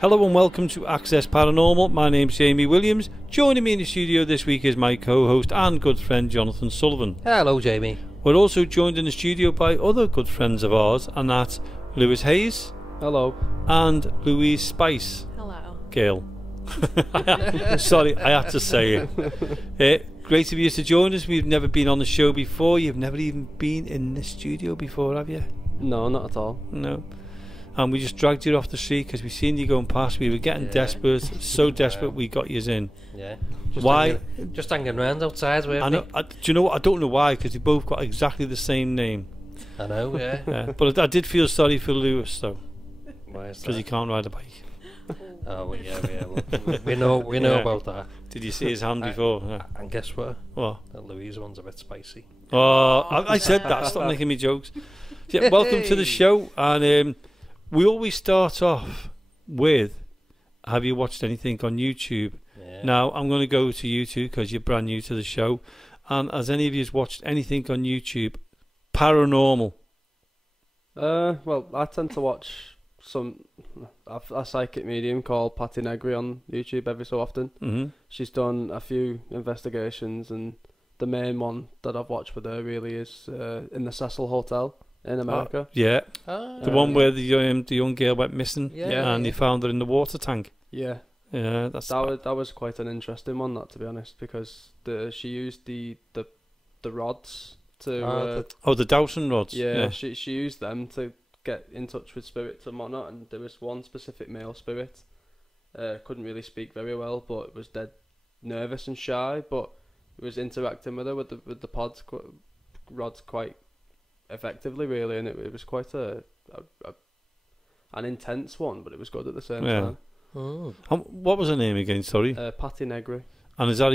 Hello and welcome to Access Paranormal. My name's Jamie Williams. Joining me in the studio this week is my co-host and good friend Jonathan Sullivan. Hello, Jamie. We're also joined in the studio by other good friends of ours, and that's Lewis Hayes. Hello. And Louise Spice. Hello. Gail. Sorry, I had to say it. Great of you to join us. We've never been on the show before. You've never even been in the studio before, have you? No, not at all. No. And we just dragged you off the street because we seen you going past. We were getting desperate, so desperate we got you in. Yeah. Why? Just hanging around outside, weren't I know. Do you know what? I don't know why, because they both got exactly the same name. I know, yeah. Yeah. But I did feel sorry for Lewis, though, Why is because he that? can't ride a bike. Oh, well, yeah. We know Yeah. about that. Did you see his hand before? Yeah. And guess what? What? That Louise one's a bit spicy. Oh, I said that. Stop making me jokes. Yeah, welcome to the show. And we always start off with, have you watched anything on YouTube? Yeah. Now, I'm going to go to YouTube because you're brand new to the show. And has any of you watched anything on YouTube paranormal? Well, I tend to watch a psychic medium called Patti Negri on YouTube every so often. Mm-hmm. She's done a few investigations, and the main one that I've watched with her really is in the Cecil Hotel in America. Yeah. Ah, The one where the young girl went missing, Yeah. and they found her in the water tank. Yeah, Yeah, that's that was quite an interesting one, that, to be honest, because she used the rods to the Dowson rods. she used them to get in touch with spirits and whatnot, and there was one specific male spirit, couldn't really speak very well, but was dead nervous and shy, but it was interacting with her with the pods rods quite effectively, really, and it was quite an intense one, but it was good at the same time. Oh. What was her name again? Sorry. Patti Negri. And is that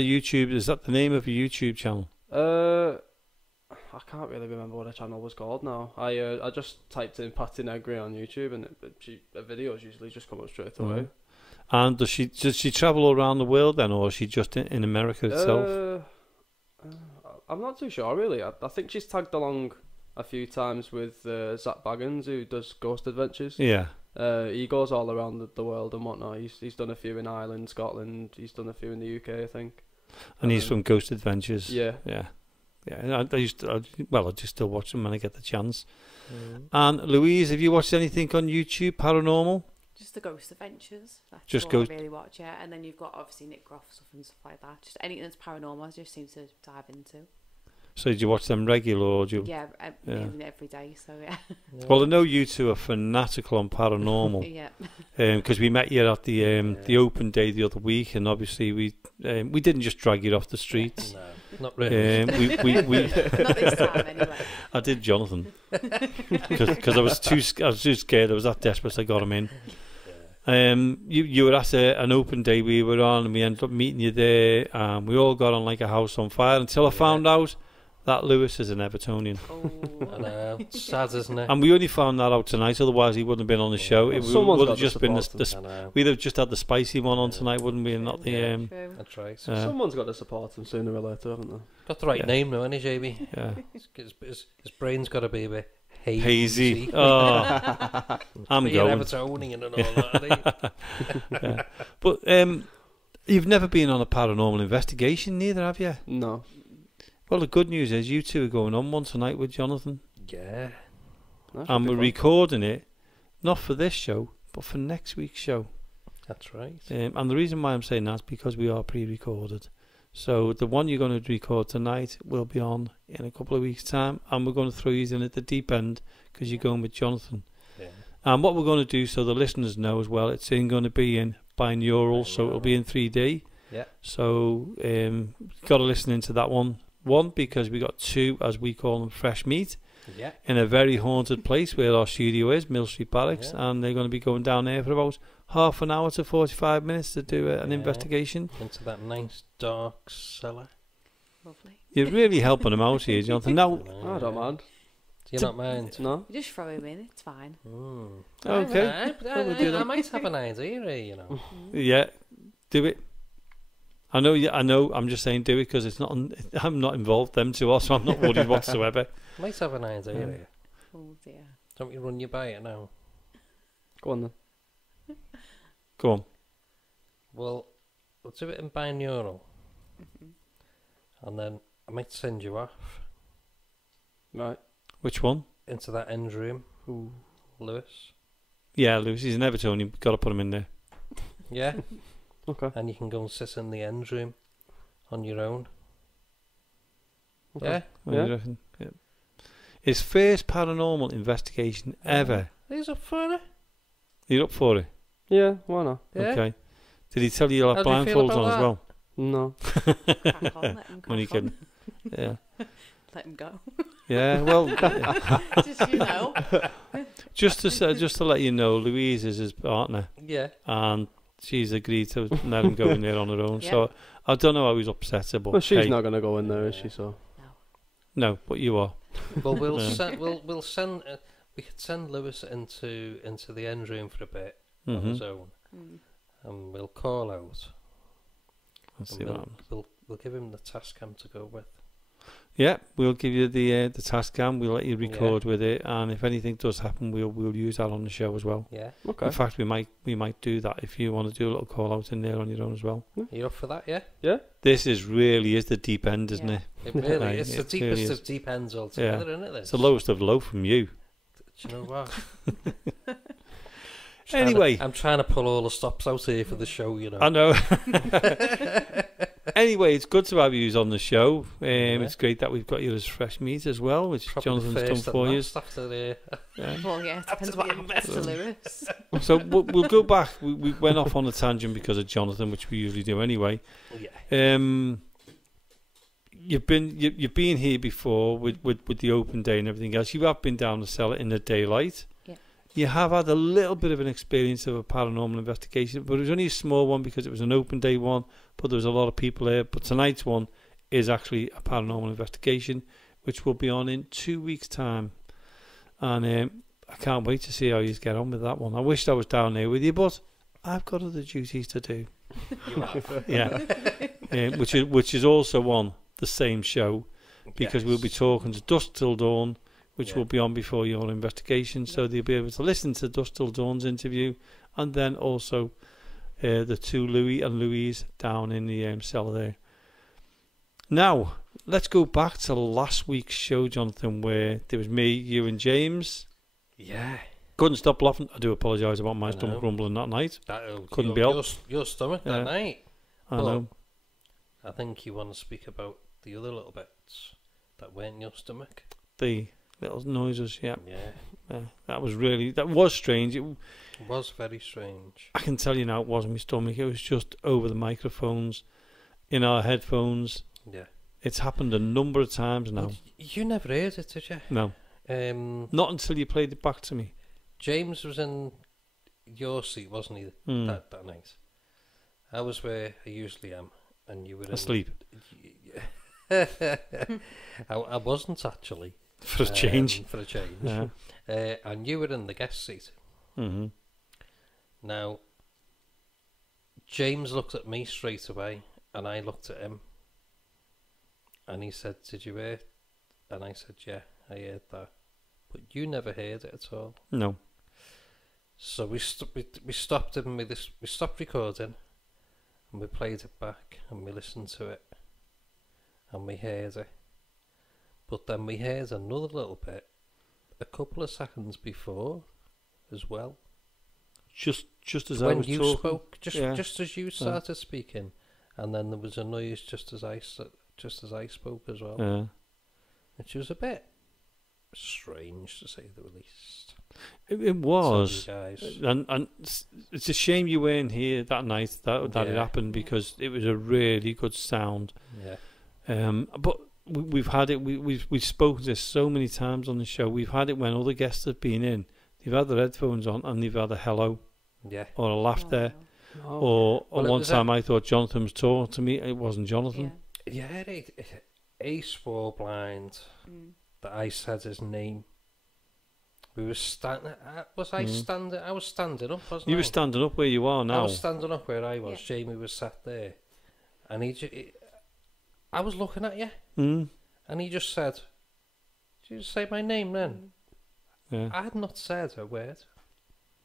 the name of a YouTube channel? I can't really remember what her channel was called now. I just typed in Patti Negri on YouTube, and her videos usually just come up straight away. And does she travel around the world then, or is she just in America itself? I'm not too sure, really. I think she's tagged along a few times with Zach Baggins, who does Ghost Adventures. Yeah. He goes all around the world and whatnot. He's done a few in Ireland, Scotland. He's done a few in the UK, I think. And he's from Ghost Adventures. Yeah. Yeah. I just still watch them when I get the chance. And Louise, have you watched anything on YouTube paranormal? Just the Ghost Adventures. That's Just what Ghost- I really watch, yeah. And then you've got obviously Nick Groff stuff and stuff like that. Just anything that's paranormal, I just seem to dive into. So do you watch them regular, or do you? Yeah, every day. So yeah. Well, I know you two are fanatical on paranormal. Yeah. Because we met you at the open day the other week, and obviously we didn't just drag you off the streets. No, not really. we Not this time, anyway. I did Jonathan because I was too scared. I was that desperate. I got him in. You were at an open day we were on, and we ended up meeting you there. We all got on like a house on fire until I found out that Lewis is an Evertonian. I know. It's sad, isn't it? And we only found that out tonight, otherwise he wouldn't have been on the show. It would have just been we'd have just had the spicy one on tonight, wouldn't we? And not the True. That's right. Someone's got to support him sooner or later, haven't they? Got the right name now, hasn't he, Jamie? yeah. His brain's got to be a bit Hazy. Oh, I'm going. Evertonian and all that. Yeah. But you've never been on a paranormal investigation, neither have you? No. Well, the good news is you two are going on one tonight with Jonathan. Yeah. And we're recording it, not for this show, but for next week's show. That's right. And the reason why I'm saying that is because we are pre-recorded. So the one you're going to record tonight will be on in a couple of weeks' time, and we're going to throw you in at the deep end because you're going with Jonathan. Yeah. And what we're going to do, so the listeners know as well, it's going to be in binaural, so it'll be in 3D. Yeah. So got to listen into that one. One, because we got two, as we call them, fresh meat, in a very haunted place where our studio is, Mill Street Barracks, and they're going to be going down there for about half an hour to 45 minutes to do an investigation. Into that nice dark cellar. Lovely. You're really helping them out here, Jonathan. Now, I don't mind. Do you not mind? No. You just throw him in, it's fine. Okay. I might have an idea here, you know. Yeah, do it. I know. I'm just saying, do it because it's not. I'm not involved. Them two are, so I'm not worried whatsoever. Might have an idea here. Oh dear. Don't you run you by it now? Go on then. Go on. Well, we'll do it in binaural, Mhm. and then I might send you off Right. Which one? into that end room, Ooh. Lewis. Yeah, Louise, he's an Evertonian. Got to put him in there. Yeah, Okay. and you can go and sit in the end room on your own. Okay. Yeah, What do you Yeah. reckon? Yeah. His first paranormal investigation ever. he's up for it. You're up for it? Yeah, why not? Yeah. Okay. Did he tell you you'll have How do you feel blindfolds about on as that? well? No. Crack on, let him Only crack on. kidding. Yeah. Let him go. Yeah. Well, Just, you know. just to let you know, Louise is his partner, Yeah. and she's agreed to let him go in there on her own. So I don't know how he's upset her, but Well, she's hey, not going to go in there, is she? So. no, but you are. Well, we'll Yeah. send. We'll send. We could send Lewis into the end room for a bit on Mm-hmm. his own, and we'll call out. Let's And see what happens. we'll give him the task cam to go with. Yeah, we'll give you the task cam. We'll let you record with it, and if anything does happen, we'll use that on the show as well. Yeah. Okay. In fact, we might do that if you want to do a little call out in there on your own as well. You up for that? Yeah. Yeah. This really is the deep end, isn't Yeah. it? It really Right, it's the it deepest really of is. deep ends altogether, isn't it? This? It's the lowest of low from you. Do you know what? Anyway. I'm trying to pull all the stops out here for the show. You know. I know. Anyway, it's good to have you on the show. It's great that we've got you as fresh meat as well, which Probably Jonathan's the done first for and you. last after the. Yeah. Well, yeah, it depends what happens to Lewis. So we'll go back. We went off on a tangent because of Jonathan, which we usually do anyway. Yeah. You've been here before with the open day and everything else. You have been down the cellar in the daylight. Yeah. You have had a little bit of an experience of a paranormal investigation, but it was only a small one because it was an open day one, but there was a lot of people there. But tonight's one is actually a paranormal investigation, which will be on in 2 weeks' time. And I can't wait to see how you get on with that one. I wished I was down there with you, but I've got other duties to do. You have. Yeah. Which is also on the same show, because we'll be talking to Dusk Till Dawn, which will be on before your investigation, so they'll be able to listen to Dusk Till Dawn's interview, and then also the two Louis and Louise down in the cellar there. Now, let's go back to last week's show, Jonathan, where there was me, you and James. Yeah. Couldn't stop laughing. I do apologise about my I stomach know. rumbling that night. That, Couldn't be helped. Your stomach Yeah. that night. I Well, know. I think you want to speak about the other little bits that weren't in your stomach. The little noises, yeah. Yeah. That was strange. It was very strange. I can tell you now it wasn't my stomach. It was just over the microphones, in our headphones. Yeah. It's happened a number of times now. Well, you never heard it, did you? No, not until you played it back to me. James was in your seat, wasn't he, Mm. that night? I was where I usually am, and you were Asleep. I wasn't actually. For a change. For a change. Yeah. And you were in the guest seat. Mm-hmm. Now, James looked at me straight away, and I looked at him. And he said, "Did you hear it?" And I said, "Yeah, I heard that." But you never heard it at all. No. So we stopped it, and we stopped recording, and we played it back, and we listened to it, and we heard it. But then we heard another little bit a couple of seconds before as well. Just as I When was you talking. spoke, Yeah. just as you started speaking, and then there was a noise just as I spoke as well, Yeah. which was a bit strange to say the least. It was. Sorry, guys. And it's a shame you weren't here that night that it Yeah. happened, because it was a really good sound. Yeah. But we've had it. We've spoken to this so many times on the show. We've had it when other guests have been in. They've had their headphones on and they've had a hello Yeah. or a laugh there. Oh. Or Well, it one was time I thought Jonathan was talking to me. It wasn't Jonathan. Yeah, he swore blind that I said his name. We were standing. Was I standing? I was standing up, wasn't I? You were standing up where you are I now. was standing up where I was. Jamie was sat there, and I was looking at you, Mm. and he just said, "Did you say my name then?" Yeah. I had not said a word.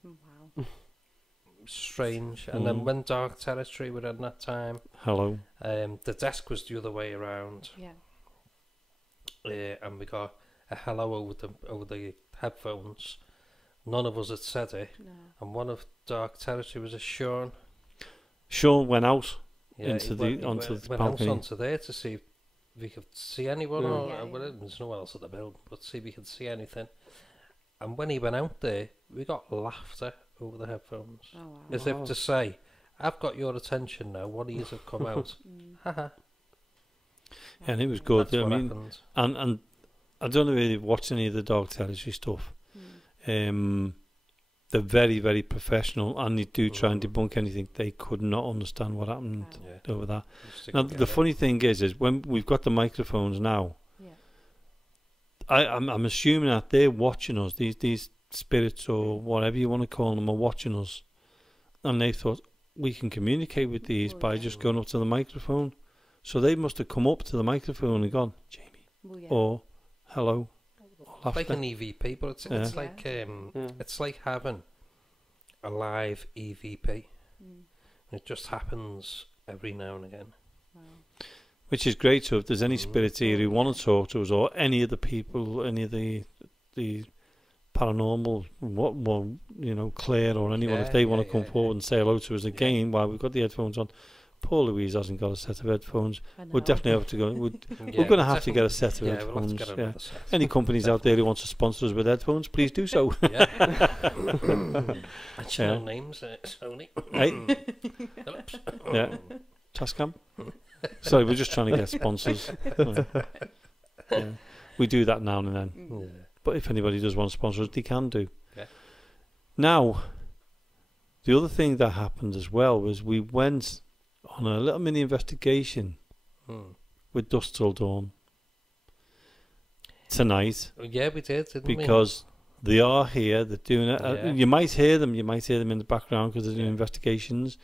Wow. strange. And then when Dark Territory were in that time, Hello. the desk was the other way around. Yeah. And we got a hello over the headphones. None of us had said it. No. And one of Dark Territory was a Sean. Sean went out Yeah, onto he the went balcony. out onto there to see if we could see anyone. Yeah. Or, Yeah, well, yeah. there's no one else at the building, but see if we could see anything. And when he went out there, we got laughter over the headphones. Oh, wow. As if to say, I've got your attention now, what ears have come out? Haha. And it was good. That's I what mean, happened. and I don't know really watch any of the Dark Territory stuff. They're very, very professional, and they do try and debunk anything. They could not understand what happened Yeah. over that. Just Now, to get the it. funny thing is when we've got the microphones now, Yeah. I'm assuming that they're watching us. These spirits or whatever you want to call them are watching us, and they thought we can communicate with these by just going up to the microphone. So they must have come up to the microphone and gone, Jamie, Well, yeah. or hello, or It's like laughter. an EVP, but it's Yeah. like Yeah. it's like having a live EVP. Mm. It just happens every now and again. Wow. Which is great. So if there's any spirits here who want to talk to us, or any of the people, any of the paranormal, Claire or anyone, if they want to come forward and say hello to us again while we've got the headphones on. Poor Louise hasn't got a set of headphones. I know. We'll definitely have to go. We're Yeah, going to have to get a set of We'll have headphones. to get another set. Any companies out there who want to sponsor us with headphones, please do so. Yeah. Actually, no names, Sony. Hey, Philips. yeah, Tascam. Sorry, we're just trying to get sponsors. Yeah. We do that now and then. Yeah. But if anybody does want to sponsor us, they can do. Yeah. Now, the other thing that happened as well was we went on a little mini investigation with Dusk Till Dawn tonight, Yeah, we did, didn't we? because they are here. They're doing it. Yeah. You might hear them. You might hear them in the background because they're doing investigations,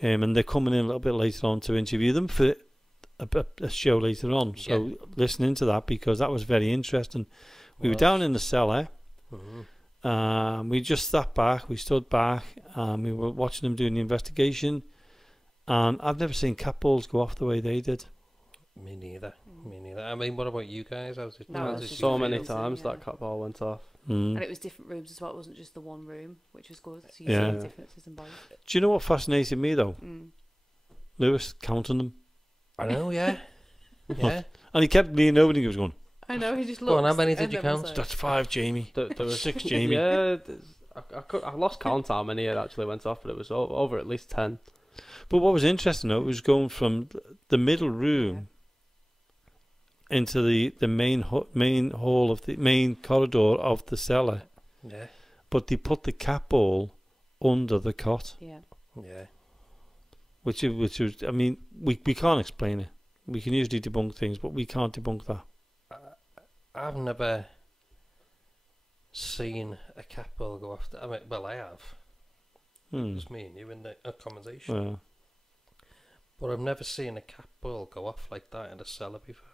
and they're coming in a little bit later on to interview them for a show later on. So listen into that, because that was very interesting. We were down in the cellar. We just sat back. We stood back. We were watching them doing the investigation, and I've never seen cat balls go off the way they did. Me neither. Me neither. I mean, what about you guys? How's it? No, how's it's it just So feel? many feels, times yeah. that cat ball went off. Mm. And it was different rooms as well. It wasn't just the one room, which was good. So you Yeah. see the differences in both. Do you know what fascinated me though? Mm. Lewis counting them, I know, yeah. Yeah. and he kept leaning over and he was going, I know, he just Go on, looked. how many did and you then was count? like- "That's 5, Jamie. There was 6, Jamie." Yeah, I lost count how many it actually went off, but it was over at least 10. But what was interesting though, it was going from the middle room into the main hall of the main corridor of the cellar. Yeah. But they put the cat ball under the cot, Yeah. Yeah. which was, I mean, we can't explain it. We can usually debunk things, but we can't debunk that. I've never seen a cat ball go off. I mean, well, I have. It was me and you in the accommodation. Well, But I've never seen a cat ball go off like that in a cellar before.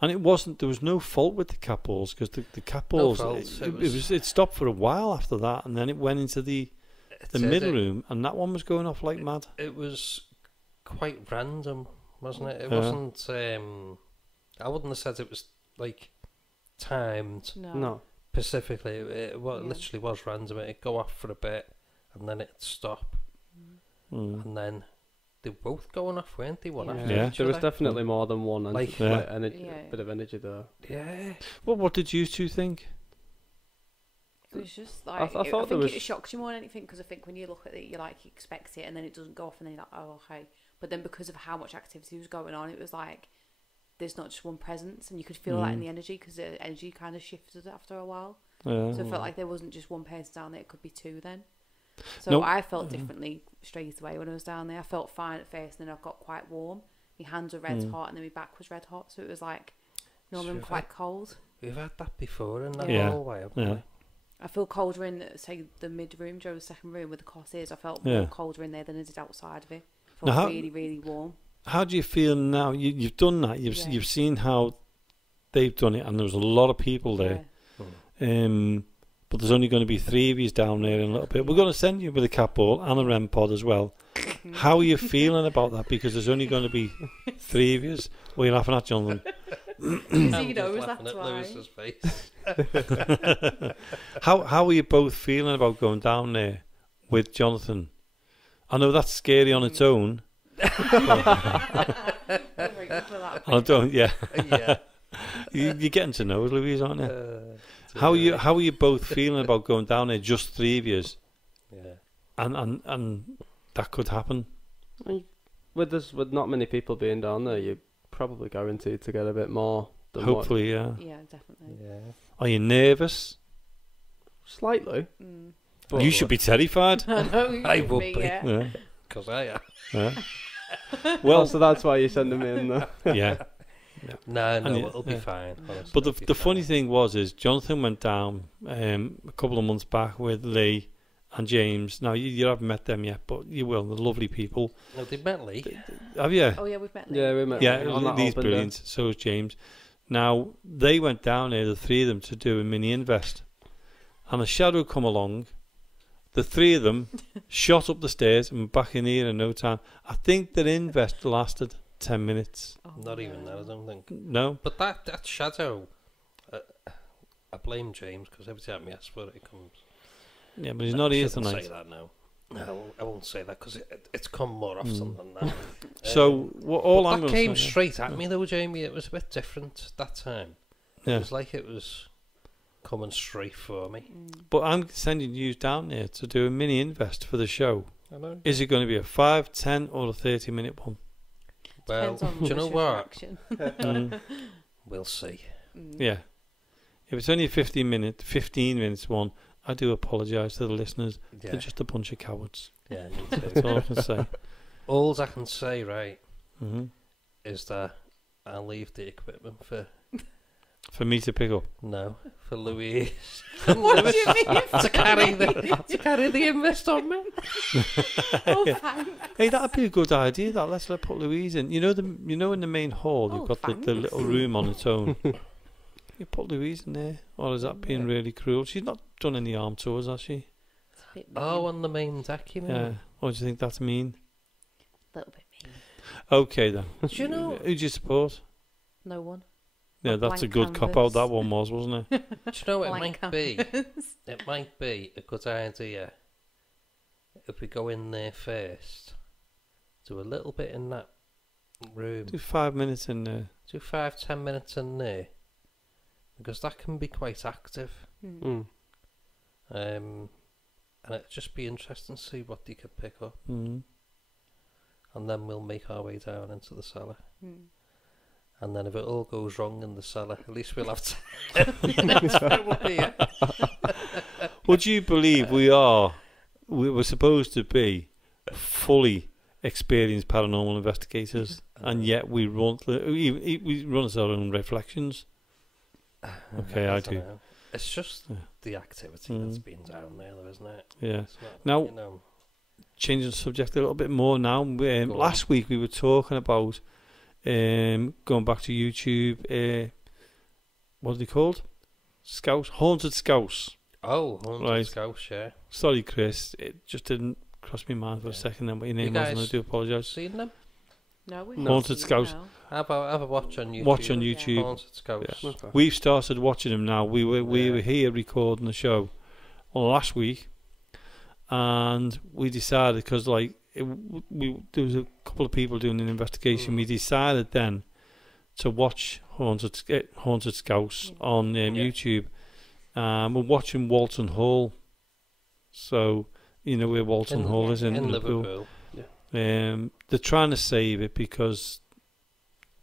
and there was no fault with the cat balls, because the cat balls, fault, it stopped for a while after that, and then it went into the middle room, and that one was going off like mad. It was quite random, wasn't it? It Yeah. wasn't. I wouldn't have said it was like timed No. specifically. It Yeah. literally was random. It'd go off for a bit, and then it'd stop, and then they were both going off, weren't they? One Yeah. after Yeah. each There was other? definitely more than one Like- energy, Yeah. bit of energy there. Yeah. Well, what did you two think? It was just I like, thought I there think was- it shocks you more than anything, because I think when you look at it, you expect it, and then it doesn't go off, and then you're like, oh, okay. But then because of how much activity was going on, it was like, there's not just one presence, and you could feel that in the energy, because the energy kind of shifted after a while. Yeah. So it felt like there wasn't just one person down there, it could be two then. So No. I felt differently straight away when I was down there. I felt fine at first, and then I got quite warm. My hands were red hot, and then my back was red hot. So it was like, normally I'm So quite cold. We've had that before in that Yeah. hallway, haven't Yeah. we? I feel colder in, say, the mid room, Joe's second room where the cot is. I felt Yeah. more colder in there than I did outside of it. I Now felt how- really, really warm. How do you feel now? You've done that. Yeah. You've seen how they've done it, and there was a lot of people there. Yeah. but there's only going to be 3 of you down there in a little bit. We're going to send you with a cat ball and a REM pod as well. How are you feeling about that? Because there's only going to be 3 of you. What are you laughing at, Jonathan? You know, just that's laughing at why. Lewis's face. How are you both feeling about going down there with Jonathan? I know that's scary on its own. I don't. Yeah, Yeah. you're getting to know us, Louise, aren't you? How are you both feeling about going down there? Just 3 of you, Yeah. and that could happen. With not many people being down there, you're probably guaranteed to get a bit more. Than Hopefully, yeah. Yeah, definitely. Yeah. Are you nervous? Slightly. But You should be terrified. I know. I would be. Yeah. Yeah. Because I am. Yeah. Well, Well, so that's why you send them in. Though. yeah. No, And it'll be fine. Honestly, But it'll be the funny fine. thing was Jonathan went down a couple of months back with Lee and James. Now you haven't met them yet, but you will. They're lovely people. No, they met Lee. Have you? Oh yeah, we've met. Lee. Yeah, we met. Yeah, on that Lee's open day. brilliant. So is James. Now they went down there, the 3 of them, to do a mini invest, and a shadow come along. The 3 of them shot up the stairs and were back in here in no time. I think their invest lasted 10 minutes. Oh, Not no. even that, I don't think. No? But that shadow, I blame James because every time he asks for it, it comes. Yeah, but he's not here Shouldn't tonight. say that now. No, I won't say that because it's come more often than that. So, all but I'm that going to came say... straight at me though, Jamie. It was a bit different that time. It Yeah. was like it was coming straight for me. But I'm sending you down there to do a mini invest for the show. I know. Is it going to be a 5, 10 or a 30-minute one? Well, Depends on do you know Lewis's what? reaction. Mm, We'll see. yeah. If it's only a 15 minutes one, I do apologise to the listeners. Yeah, They're just a bunch of cowards. yeah, me That's too. all I can say. All I can say, right, Hmm. is that I'll leave the equipment for For me to pick up. for Louise What do you mean? to carry the invest on me. Oh, thanks. Hey, that'd be a good idea. That let's put Louise in. You know in the main hall you've Oh, got the thanks. little room on its own. You put Louise in there, or is that being really cruel? She's not done any arm tours, has she? It's a bit mean. Oh, on the main deck, you Yeah. mean? Or do you think that's mean? A little bit mean. Okay then. Do you know? Who do you support? No one. Yeah, A that's a blank good cop out. canvas. That one was, wasn't it? Do you know what it Blank might be? It might be a good idea if we go in there first, do a little bit in that room, Do 5 minutes in there. do 5-10 minutes in there, because that can be quite active. Mm. And it'd just be interesting to see what they could pick up, Mm. and then we'll make our way down into the cellar. Mm. And then if it all goes wrong in the cellar, at least we'll have 10 minutes from up here. Would you believe we were supposed to be fully experienced paranormal investigators, and yet we run us our own reflections? Okay, I don't do. know. It's just Yeah. the activity that's Mm. been down there, though, isn't it? Yeah. It's not, Now- you know, Changing the subject a little bit more now. on. Last week we were talking about going back to YouTube. What are they called? Scouts, haunted scouts. Haunted Right. Scouts, yeah. Sorry, Chris, it just didn't cross my mind for a Yeah. second. Then what your name You was, and I guys do apologise. Seen them? No, we Haunted Scouts. No. Have a watch on YouTube. Watch on Yeah. YouTube. Haunted Scouts. Yeah. Okay. We've started watching them now. We were Yeah. here recording the show last week, and we decided because there was a couple of people doing an investigation. We decided then to watch Haunted Scouts on Yeah. YouTube. We're watching Walton Hall, so you know where Walton Hall is in Liverpool. Liverpool. They're trying to save it because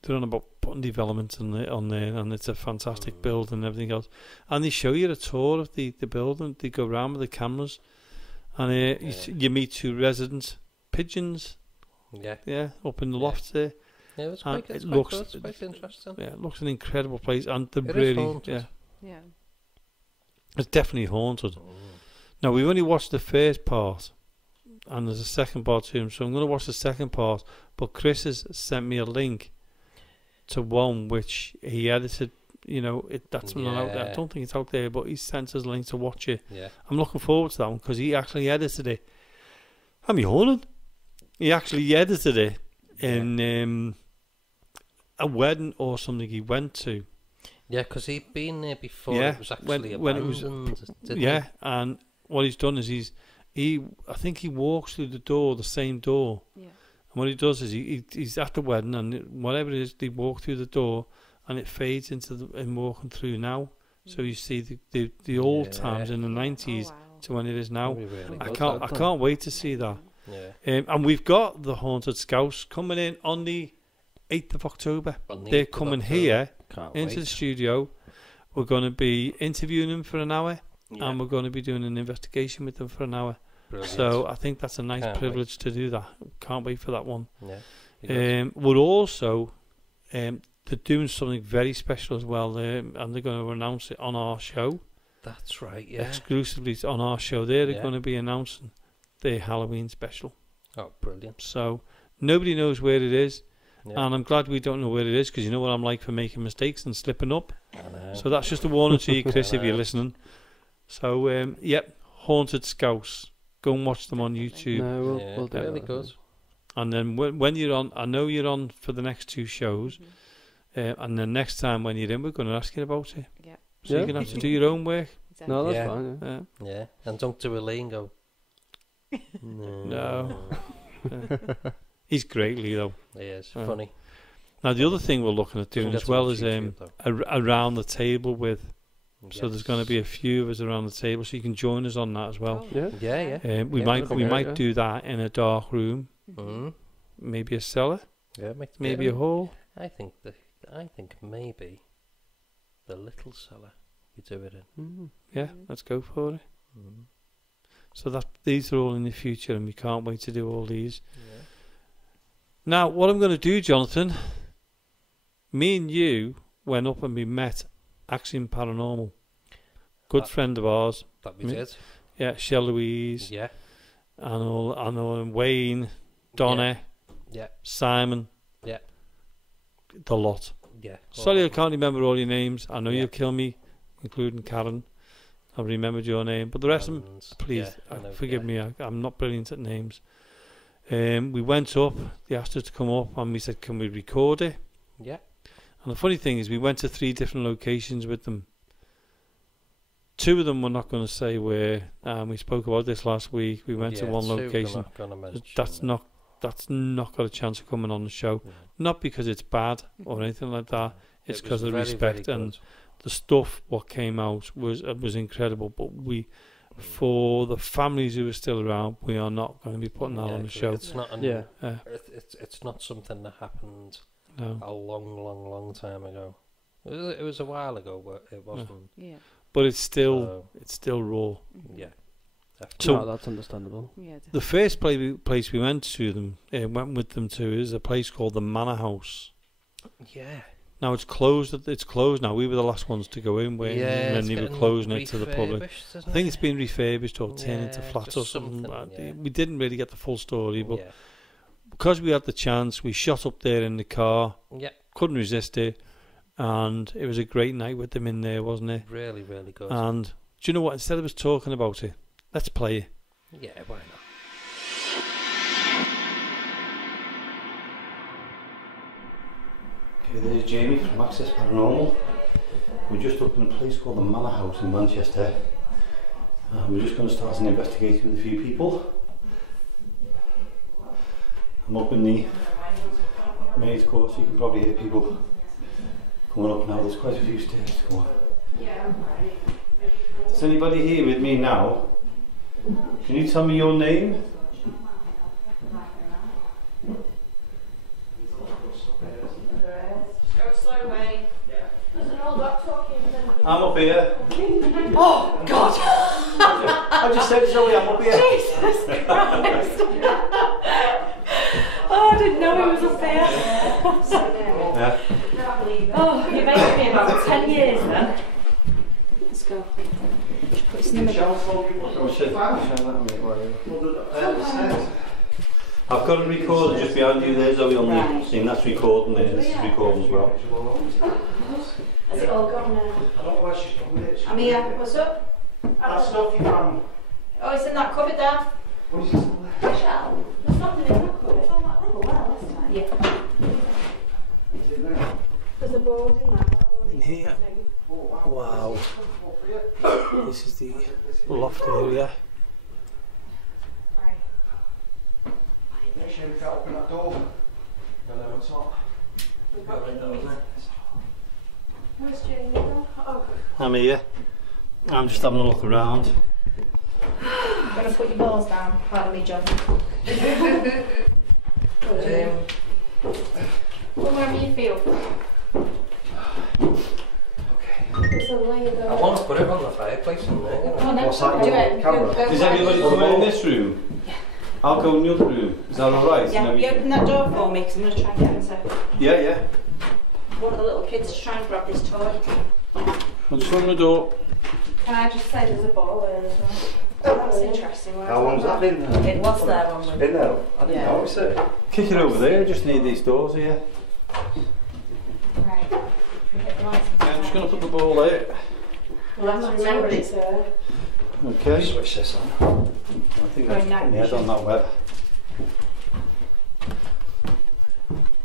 they're on about putting development on there, and it's a fantastic building and everything else. And they show you a tour of the building. They go around with the cameras, and you meet 2 resident pigeons. Yeah. Up in the Yeah. loft there. Yeah, it's And quite, it it's looks- quite good. It's quite interesting. Yeah, it looks an incredible place, and they're It is really haunted. Yeah. it's definitely haunted. Now we've only watched the first part, and there's a second part to him, so I'm going to watch the second part. But Chris has sent me a link to one which he edited you know, that's not out there. I don't think it's out there, but he sent us a link to watch it. Yeah. I'm looking forward to that one because he actually edited it. I'm yawning. He actually edited it in a wedding or something he went to. Yeah, because he'd been there before. Yeah, It was actually when it was, didn't yeah, and what he's done is I think he walks through the door, the same door. Yeah. And what he does is he's at the wedding, and whatever it is, they walk through the door, and it fades into him walking through now. So you see the old times in the 90s to when it is now. Really I can't wait to see that. Yeah. And we've got the Haunted Scouts coming in on the 8th of October. They're coming here into the studio. We're going to be interviewing them for an hour, and we're going to be doing an investigation with them for an hour. Brilliant. So I think that's a nice privilege to do that. Can't wait for that one. Yeah. We're also they're doing something very special as well, and they're going to announce it on our show. That's right. Yeah. Exclusively on our show. They're going to be announcing their Halloween special. Oh, brilliant! So nobody knows where it is, Yeah. and I'm glad we don't know where it is because you know what I'm like for making mistakes and slipping up. I know. So that's just a warning to you, Chris, if you're listening. So Haunted Scouts. Go and watch them on YouTube. No, we'll do really that. good. And then when you're on, I know you're on for the next 2 shows, and then next time when you're in, we're going to ask you about it. Yeah. So you're going to have to do your own work. Exactly. No, that's Yeah. fine. Yeah. Yeah, and don't do a Lee and go. No. He's great, Lee, though. He is funny. Now the other thing we're looking at doing Doesn't as get well to is watch YouTube, around the table with. So there's going to be a Yes. few of us around the table, so you can join us on that as well. Yeah. Yeah, yeah. We Yeah, might that'd we be might great, do that in a dark room, Mm. maybe a cellar, Yeah, maybe a hall. I think maybe the little cellar we do it in. Mm. Yeah, let's go for it. Mm. So that these are all in the future, and we can't wait to do all these. Yeah. Now, what I'm going to do, Jonathan, me and you went up and we met Axiom Paranormal. Good friend of ours. That we Me- did. Yeah, Louise, Yeah. and Wayne, Donna, Yeah. Simon. Yeah. The lot. Yeah. Sorry I can't remember all your names. I know Yeah. you'll kill me, including Karen. I've remembered your name. But the rest of them, please, forgive me. I'm not brilliant at names. We went up. They asked us to come up, and we said, can we record it? Yeah. And the funny thing is, we went to 3 different locations with them. 2 of them we're not going to say where. We spoke about this last week. We went to one location. That's not got a chance of coming on the show. Yeah. Not because it's bad or anything like that. It's It because was of very, respect very and good. the stuff. What came out was incredible. But for the families who are still around, we are not going to be putting that on the show. It's not. Yeah. It's not something that happened No. a long time ago. It was a while ago, but it wasn't. Yeah. But it's still raw. Yeah. So- No, that's understandable. Yeah. The first place we went with them to is a place called the Manor House. Yeah. Now it's closed. It's closed now. We were the last ones to go in, and then they were closing it to the public. I think it's been refurbished or turned into flats or something. We didn't really get the full story, but because we had the chance, we shot up there in the car. Yeah. Couldn't resist it, and it was a great night with them in there, wasn't it? Really, really good. And do you know what? Instead of us talking about it, let's play it. Yeah, why not? Okay, there's Jamie from Axiom Paranormal. We're just up in a place called the Manor House in Manchester. We're just going to start an investigation with a few people. I'm up in the Maids course, so you can probably hear people coming up now. There's quite a few stairs to go up. Is anybody here with me now? Can you tell me your name? Go slow way. There's an old dog talking. I'm up here. Oh God! I just said Zoe, I'm up here. Jesus Christ! Oh, I didn't know he was up there. Yeah. Oh, you've made me about 10 years then. Let's go. Put this in the middle. I've got a recorder just behind you there, Zoe, on the scene. That's recording there. This is recording as well. Has it all gone now? I don't know why she's done with it. I'm here. What's up? That stuff you found. Oh, it's in that cupboard there. What is it still there? Michelle, there's nothing in that cupboard. It's on that little well this time. Yeah. Is it there? There's a board in that. In here. Wow. This is the loft area. Right. Make sure we can't open that door. Go there on top. We've got keys. Where's Jamie gone? Oh. I'm here. I'm just having a look around. I'm going to put your balls down. Pardon me, John. Wherever you feel. There's a layer there. I want to put it on the fireplace in there. You know. Oh, no. What's that, Do your it. camera? Go Is for it. everybody coming in this room? Yeah. I'll go in the other room. Is that alright? Yeah, you open that door for me because I'm going to try and get into Yeah, yeah. one of the little kids to try and grab this toy. I'll just open the door. Can I just say there's a ball there as well? Oh, that's interesting. How long's that been there? It was there when It's we... been there. I didn't Yeah. notice it. Kick it over there. I just need these doors here. Right. Should we get the lights Yeah, I'm just going to put the ball there. We'll have to remember it's there. Okay. Switch this on. I think that's putting my head on that web.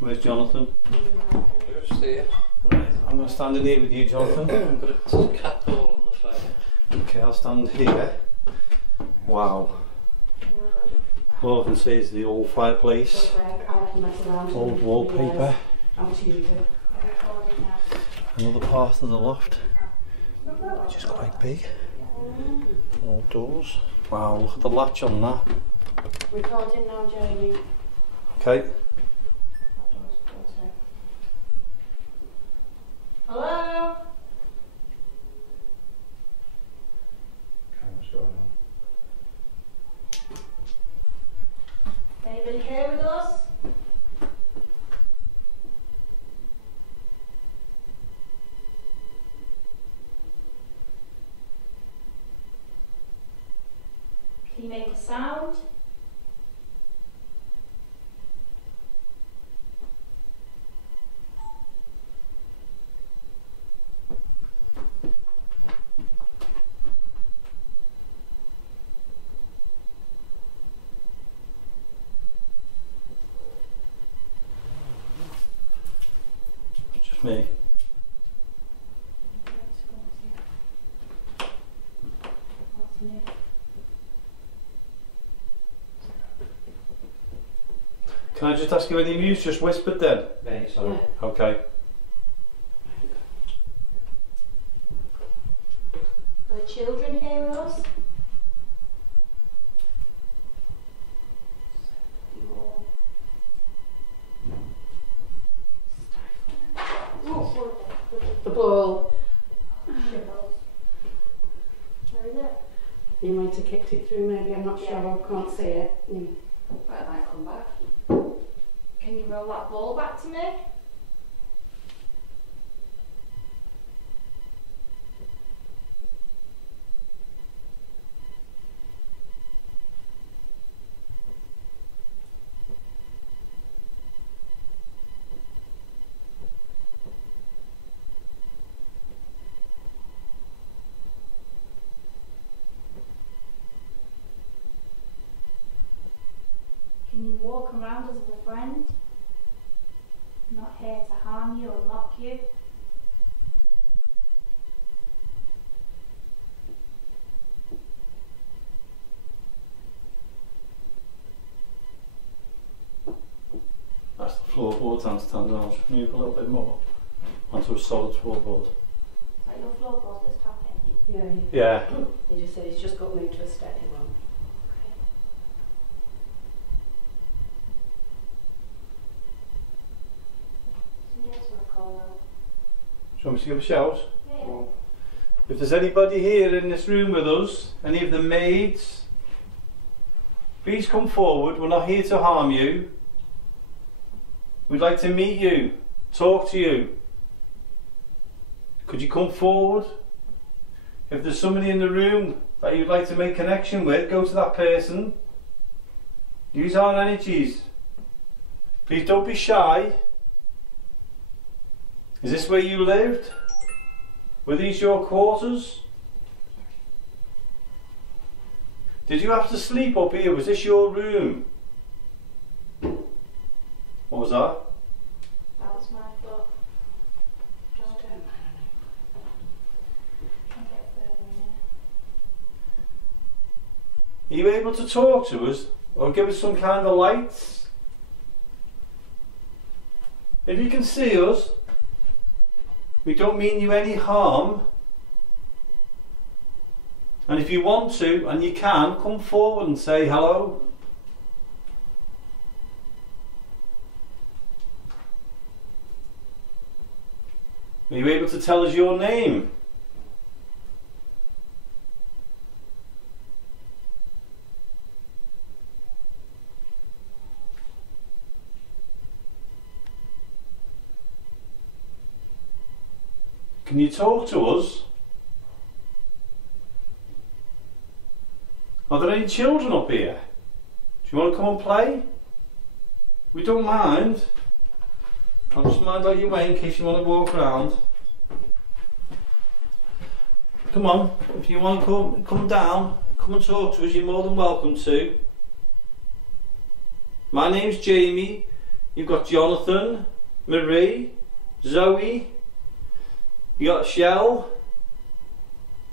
Where's Jonathan? Just here. Right, I'm going to stand in here with you, Jonathan. I'm going to put a cat ball on the fire. Okay, I'll stand here. Wow. All I can see is the old fireplace, old wallpaper, another part of the loft, which is quite big. Old doors. Wow, look at the latch on that. Recording now, Jamie. Okay. Hello? Camera's going on. Anybody here with us? Can you make a sound? Just me. Can I just ask you any news? Just whispered then. Mate, sorry. Okay. Are the children here with us? The ball. Where is it? You might have kicked it through, maybe, I'm not sure, I can't see it. Where did I come back? Can you roll that ball back to me? Can you walk around us as a friend? I'm not here to harm you or mock you. That's the floorboards and stand. I'll just move a little bit more onto a solid floorboard. Is that your floorboard that's tapping? Yeah, Yeah. he just said he's just got moved to a steady one. Somebody else want to call out? Do you want me to give a shout? Yeah. If there's anybody here in this room with us, any of the maids, please come forward. We're not here to harm you. We'd like to meet you, talk to you. Could you come forward? If there's somebody in the room that you'd like to make connection with, go to that person. Use our energies. Please don't be shy. Is this where you lived? Were these your quarters? Did you have to sleep up here? Was this your room? What was that? That was my foot. Just don't mind. Try and get further in. Are you able to talk to us or give us some kind of lights? If you can see us, we don't mean you any harm. And if you want to, and you can, come forward and say hello. Are you able to tell us your name? Can you talk to us? Are there any children up here? Do you want to come and play? We don't mind. I'll just mind out your way in case you want to walk around. Come on, if you want to come down, come and talk to us, you're more than welcome to. My name's Jamie. You've got Jonathan, Marie, Zoe, you got Shell.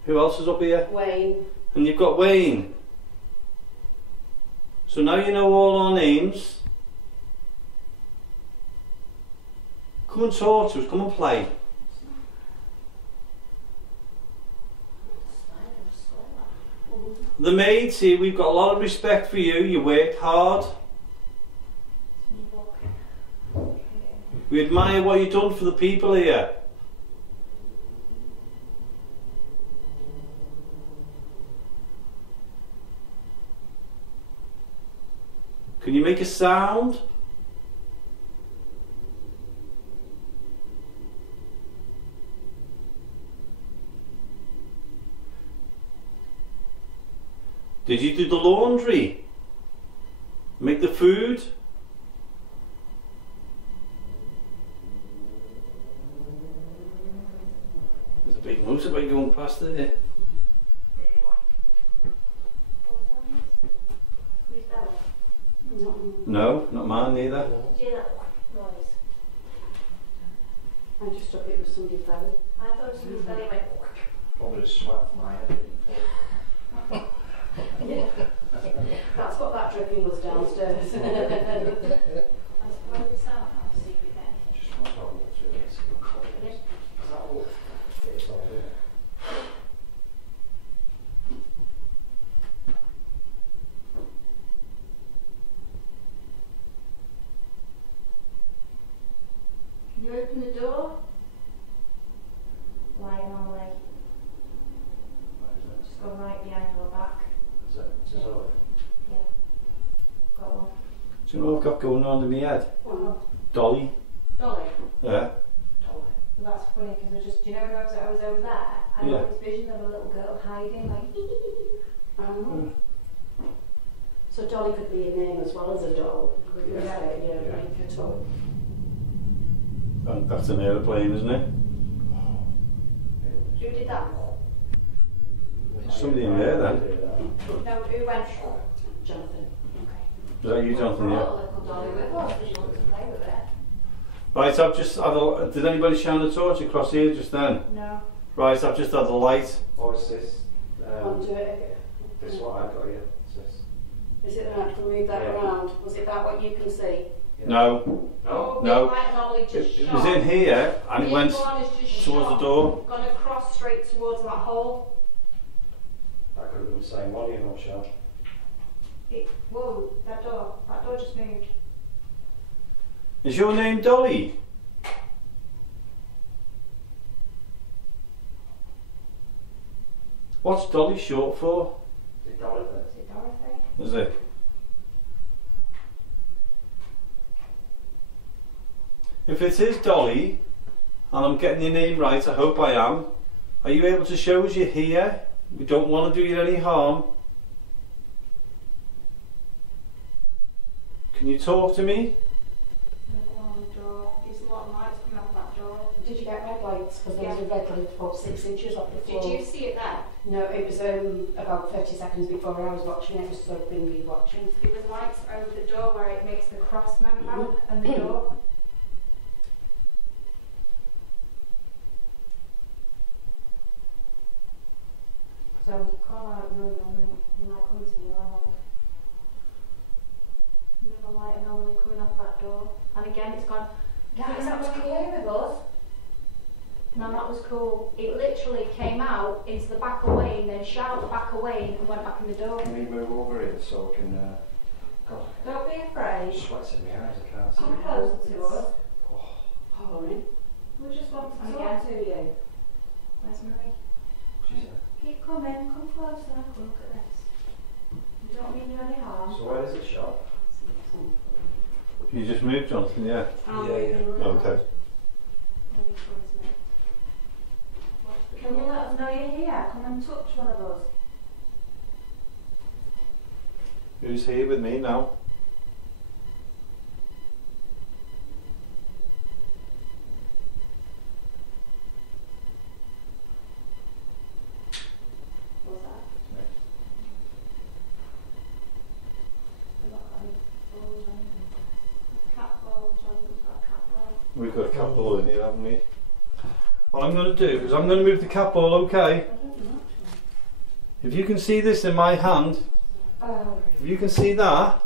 Who else is up here? Wayne. And you've got Wayne. So now you know all our names. Come and talk to us, come and play. The maids here, we've got a lot of respect for you. You worked hard. We admire what you've done for the people here. Can you make a sound? Did you do the laundry? Make the food? There's a big motorbike going past there. No, not mine neither. I just thought it was somebody's belly. I thought it was somebody's belly went. Probably a sweat from my head. That's what that dripping was downstairs. I suppose it's out now, see if we can. Just want to have a look through it. Is that all? It's all there. Can you open the door? Like normally. Where is it? Just go right behind your back. Is it over? Yeah. Got one. Do you know what I've got going on in my head? Oh, Dolly. Dolly. Yeah. Well, that's funny because do you know when I was over there? I Yeah. got this vision of a little girl hiding, like. oh. So Dolly could be a name as well as a doll. Yeah. Yeah. Make it up. And that's an aeroplane, isn't it? Who did that? Somebody in there then. No, who went? Jonathan. Was that you, Jonathan? Yeah. Brought a little dolly with us because she wants to play with it. Right, I've just had a, did anybody shine a torch across here just then? No. Right, I've just had a light. Or is this? Onto it. This is what I've got here. Is this? Is it that? Can we move that Yeah. around? Was it that what you can see? Yeah. No, No? No. It might normally just it shot. was in here and it The went other one is just towards the shot, door. Gone across straight towards that hole. That could have been the same one, you're not sure. Whoa, that door just moved. Is your name Dolly? What's Dolly short for? Is it Dorothy? Is it Dorothy? Is it? If it is Dolly, and I'm getting your name right, I hope I am, are you able to show us you're here? We don't want to do you any harm. Can you talk to me? There's one on the door. There's a lot of lights coming off that door. Did you get red lights? because there was a red lift about 6 inches off the floor. Did you see it there? No, it was about 30 seconds before I was watching it, just so I've been watching. There was lights over the door where it makes the cross, remember? And the door. So call out your room and you might come to me around. Another light anomaly coming off that door. And again it's gone. Guys, that was cool with us. No, that was cool. It literally came out into the back away and then shouted back away and went back in the door. Can we move over here so I can... God, Don't be afraid. sweat's in my eyes, I can't see. Come closer to us. Pouring. We just want to And talk again. to you. Where's Marie? She's there. Keep coming, come closer. Look at this. We don't mean you any harm. So where is it shot? You just moved, Jonathan, yeah? Yeah. Okay. Can you let us know you're here? Come and touch one of us. Who's here with me now? What's that? Cat ball, Jonathan's got a cat ball. We've got a cat ball in here, haven't we? What I'm going to do is I'm going to move the cat ball, okay? If you can see this in my hand, if you can see that,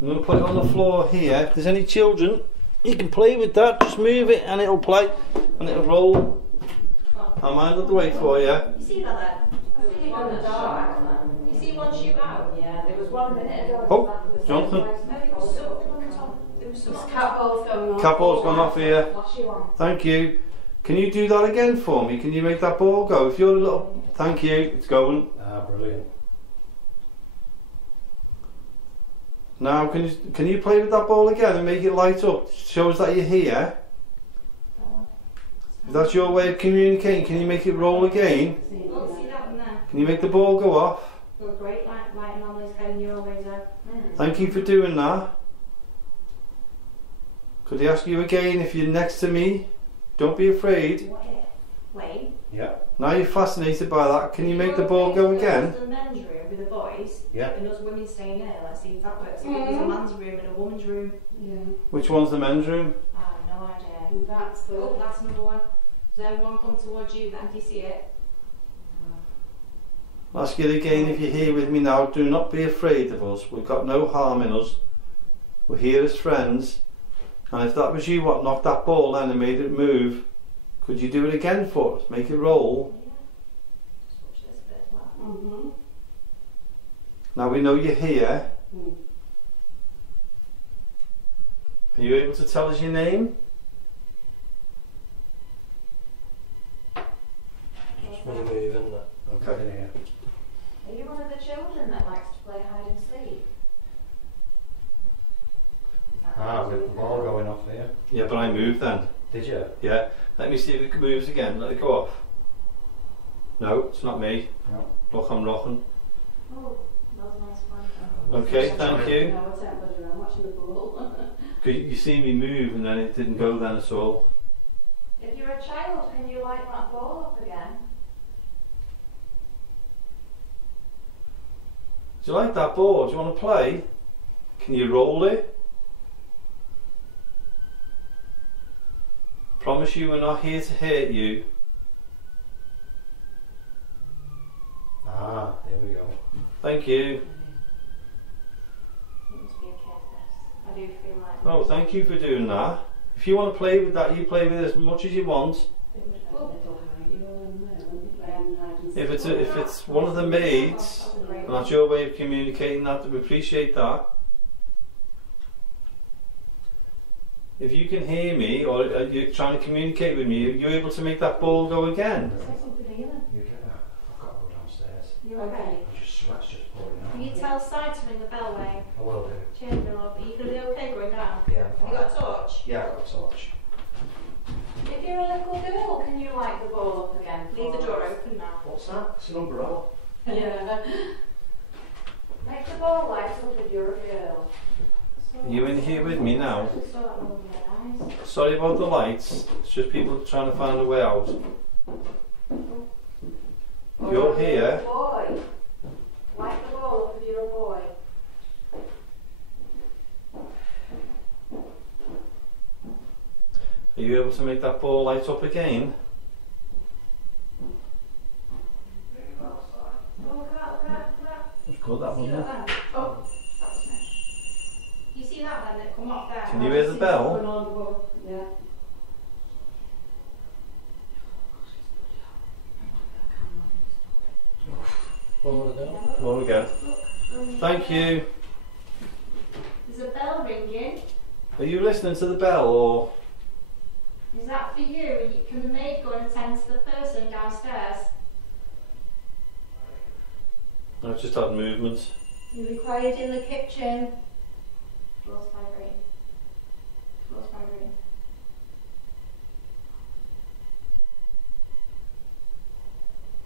I'm going to put it on the floor here. If there's any children, you can play with that. Just move it and it'll play and it'll roll. I'll mind it the way for you. You see that then? I see it go in the dark. You see one shoot out? Yeah, there was 1 minute ago. Oh, Jonathan. No, there was something on top. There was something. Cat ball's going on. Cat ball's gone off here. Flashy one. Thank you. Can you do that again for me? Can you make that ball go? If you're a little... Thank you. It's going. Ah, brilliant. Now, can you play with that ball again and make it light up? Shows that you're here. If that's your way of communicating, can you make it roll again? Look, see that one there? Can you make the ball go off? Look, great light anomalies going your way there. Thank you for doing that. Could I ask you again if you're next to me? Don't be afraid. Wait. Yeah. Now you're fascinated by that. Can you make the ball go again? The men's room with the boys. Yeah. And us women staying here. Let's see if that works. I think there's a man's room and a woman's room. Yeah. Which one's the men's room? I have no idea. And that's the... Oh, that's number one. Does everyone come towards you then? Do you see it? I'll ask you again if you're here with me now. Do not be afraid of us. We've got no harm in us. We're here as friends. And if that was you what knocked that ball then and made it move, could you do it again for us? Make it roll. Yeah. Just watch this bit as well. Mm-hmm. Now we know you're here. Mm. Are you able to tell us your name? Just want to move in there. Okay. In here. Are you one of the children that likes to play hide and seek? Ah, with the ball going off here. Yeah, but I moved then. Did you? Yeah. Let me see if it moves again. Let it go off. No, it's not me. No. Look, I'm rocking. Oh, that was a nice one. Okay, thank you. No, it's not budget. I'm watching the ball. Cause you see me move and then it didn't go then at all. If you're a child, can you light that ball up again? Do you like that ball? Do you want to play? Can you roll it? Promise you we're not here to hurt you. Ah, there we go. Thank you. It must be a kid, this. I do feel like... Oh, thank you for doing that. If you want to play with that, you play with it as much as you want. If it's one of the maids, and that's your way of communicating that, we appreciate that. If you can hear me, or you're trying to communicate with me, you're able to make that ball go again. You get that? I've got to go downstairs. You okay? Sweat's just pouring out. Can you tell Side to ring the bell, Wayne? I will do. Cheers, my love. Are you going to be okay going down? Yeah, I'm Have fine. you got a torch? Yeah, I've got a torch. If you're a little girl, can you light the ball up again? Leave the door open now. What's that? It's an umbrella. Yeah. Make the ball light up if you're a girl. Are you in here with me now? Just saw that one with my eyes. Sorry about the lights. It's just people trying to find a way out. You're here. Boy. Light the ball up if you're a boy. Are you able to make that ball light up again? Oh, look at that, look at that, look at that. It's good, that See wasn't it? that then? Oh, that's nice. You see that then that come off there? Can you hear the bell? Yeah. One more down. Well, we go. Thank you. There's a bell ringing. Are you listening to the bell or? Is that for you? Can the maid go and attend to the person downstairs? I've just had movements. You'll be quiet in the kitchen. Floor's vibrating. Floor's vibrating.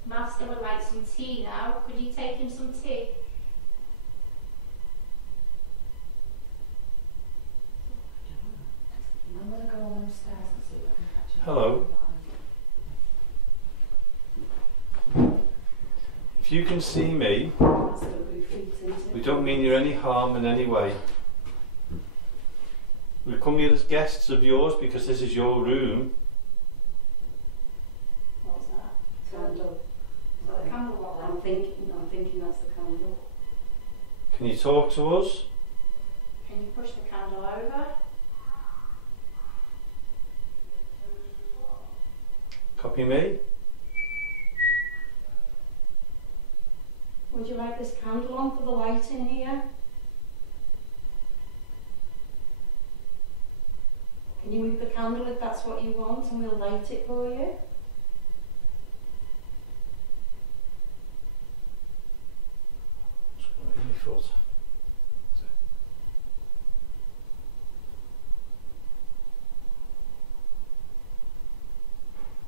Master would like some tea now. Could you take him some tea? I'm going to go on upstairs and see if I can catch him. Hello. If you can see me, That's the roof feet, isn't it? we don't mean you any harm in any way. We've come here as guests of yours because this is your room. What's that? Candle. Is that the candle wall I'm thinking that's the candle. Can you talk to us? Can you push the candle over? Copy me? Would you like this candle on for the light in here? Can you move the candle if that's what you want and we'll light it for you?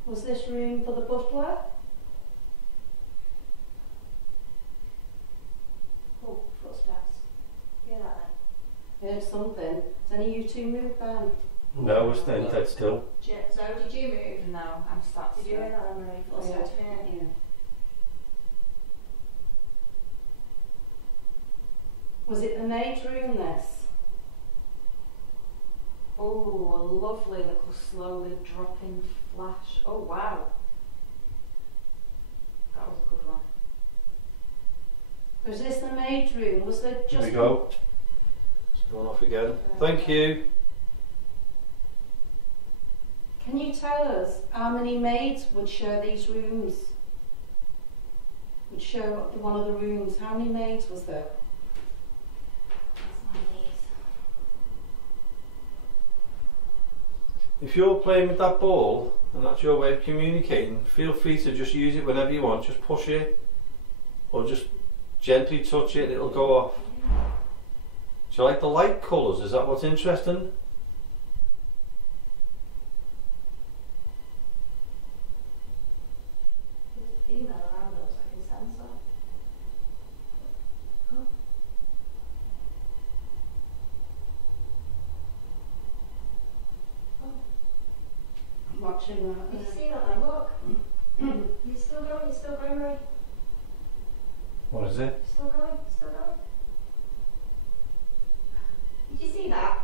Was this room for the butler? Oh, footsteps. Hear that then? Heard something. Has any of you two moved then? No, we're staying dead still. Zoe, did you move? No, I'm sat Did you hear that, Marie? Footsteps here. Yeah. Was it the maid's room, this? Oh, a lovely little slowly dropping flash. Oh wow. That was a good one. Was this the maid's room? Was there just... Here we go. It's gone off again. Thank you. Can you tell us how many maids would share these rooms? Would share one of the rooms? How many maids was there? That's my knees. If you're playing with that ball and that's your way of communicating, feel free to just use it whenever you want. Just push it or just gently touch it, it'll go off. Do you like the light colours? Is that what's interesting? There's a female around us, I can sense her. I'm watching that. Did you see that then? Look. You're still going, Marie. What is it? Still going, still going. Did you see that?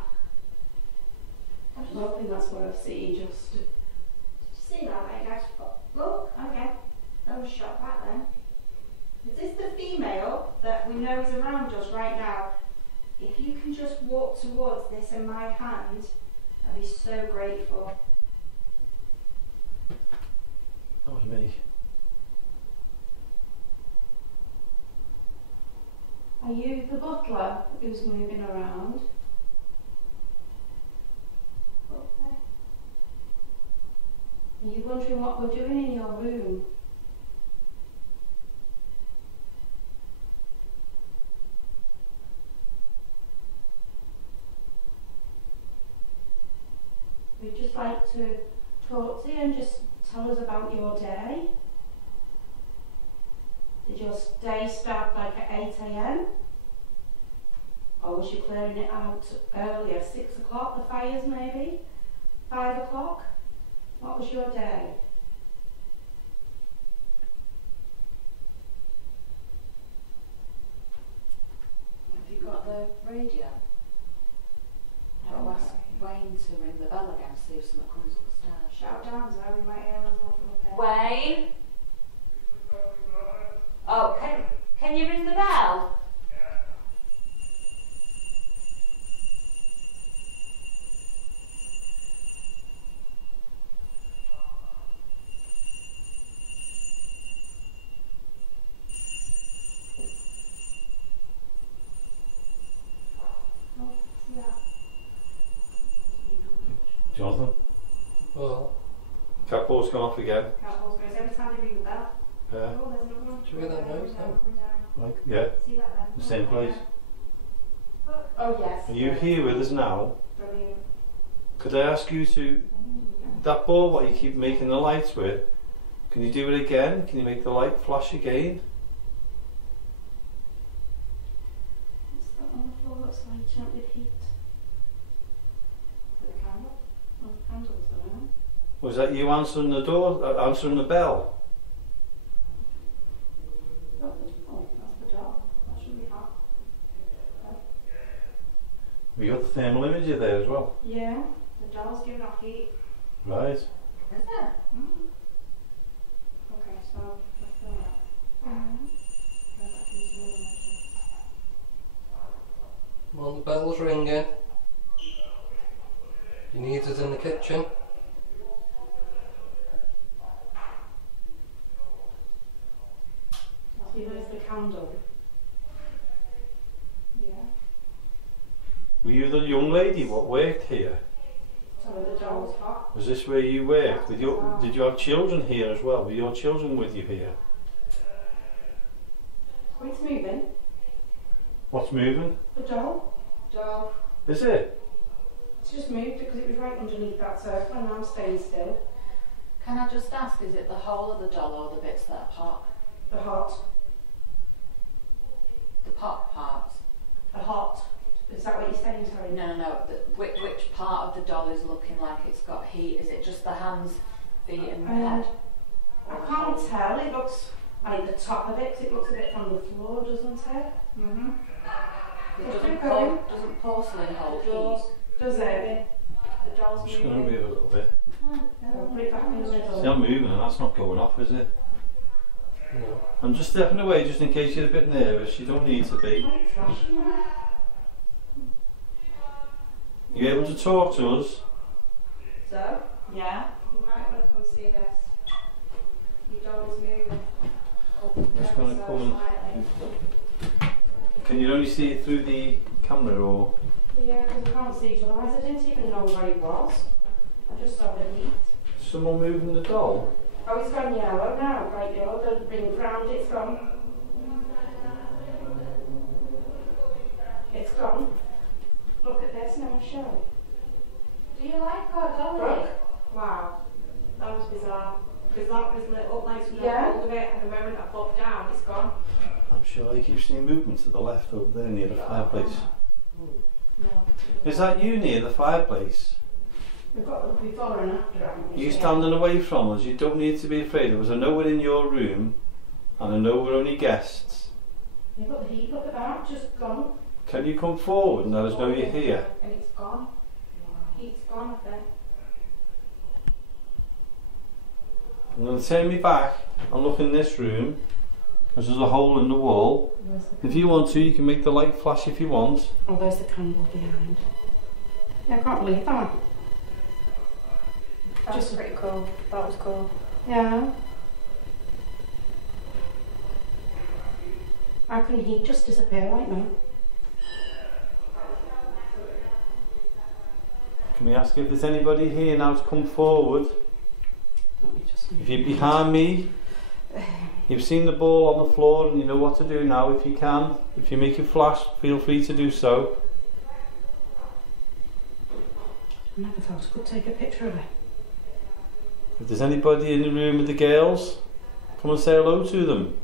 I don't think that's what I've seen, just... Did you see that? Look, okay. That was shot back then. Is this the female that we know is around us right now? If you can just walk towards this in my hand, I'd be so grateful. That was me. Are you the butler who's moving around? Okay. Are you wondering what we're doing in your room? We'd just like to talk to you and just tell us about your day. Did your day start like at 8 AM? Or was you clearing it out earlier, 6 o'clock, the fires maybe? 5 o'clock? What was your day? Have you got the radio? I'll ask Wayne to ring the bell again, see if someone comes up the stairs. Shout down, so we might hear us all from up here. Wayne? Oh, can you ring the bell? Jonathan, Well, catball's gone off again. Catball's goes every time they ring the bell. Yeah. Oh, there's another one. Should we get that noise now? Like, yeah, See that then? the same place. Oh yes. Are you here with us now? Brilliant. Could I ask you to, that ball what you keep making the lights with, can you do it again? Can you make the light flash again? What's that on the floor that's lighting up with heat? For the candle. Oh, candles are on. Was that you answering the door, answering the bell? Oh, that's the door. That shouldn't be hot. We got the thermal imager there as well. Yeah. The doll's giving off heat. Right. Is it? Mm. Okay, so let's go out. Go back into the energy. well, the bell's ringing. You need us in the kitchen. See, there's the candle. Yeah. Were you the young lady what worked here? So the door's hot. Was this where you worked? Did you have children here as well? Were your children with you here? Oh, it's moving. What's moving? The door. Doll. Is it? It's just moved because it was right underneath that sofa and I'm staying still. Can I just ask, is it the whole of the doll or the bits that are pot? The hot. The pot parts? The hot. Is that what you're saying, sorry? No. Which part of the doll is looking like it's got heat? Is it just the hands, feet and head? I can't tell. It looks like the top of it, 'cause it looks a bit from the floor, doesn't it? Mm-hmm. Doesn't porcelain hold heat? Does it? The doll's I'm just going to moving. move a little bit. I'll put it back in the middle. See, I'm moving and that's not going off, is it? No. I'm just stepping away just in case you're a bit nervous. You don't need to be. Light flashing there. You able to talk to us? So, Yeah. you might want to come see this. Your doll is moving. I'm just going to Ever come so and... slightly. Can you only see it through the camera or...? Yeah, because I can't see each other. I didn't even know where it was. I just saw the heat. Someone moving the doll? Oh, it's gone yellow now, bright yellow. The ring round, it's gone. It's gone. Look at this now, show it. Do you like our dolly? Look. Wow. That was bizarre. Because that was lit up nice with Yeah. hold of it, and the moment I popped down, it's gone. I'm sure I keep seeing movement to the left over there near the fireplace. No. Is that you near the fireplace? We've got the before and after, haven't we? You standing away from us, you don't need to be afraid of us. I know we're in your room and I know we're only guests. You've got the heat, look at that, just gone. Can you come forward and let us know you're here? And it's gone. Heat's gone, I think. I'm going to turn me back and look in this room because there's a hole in the wall. If you want to, you can make the light flash if you want. Oh, there's the candle behind. Yeah, I can't believe that. That was pretty cool. That was cool. Yeah. How can heat just disappear like that? Can we ask if there's anybody here now to come forward? Let me just... If you're behind me, you've seen the ball on the floor and you know what to do now if you can. If you make it flash, feel free to do so. I never thought I could take a picture of it. If there's anybody in the room with the girls, come and say hello to them.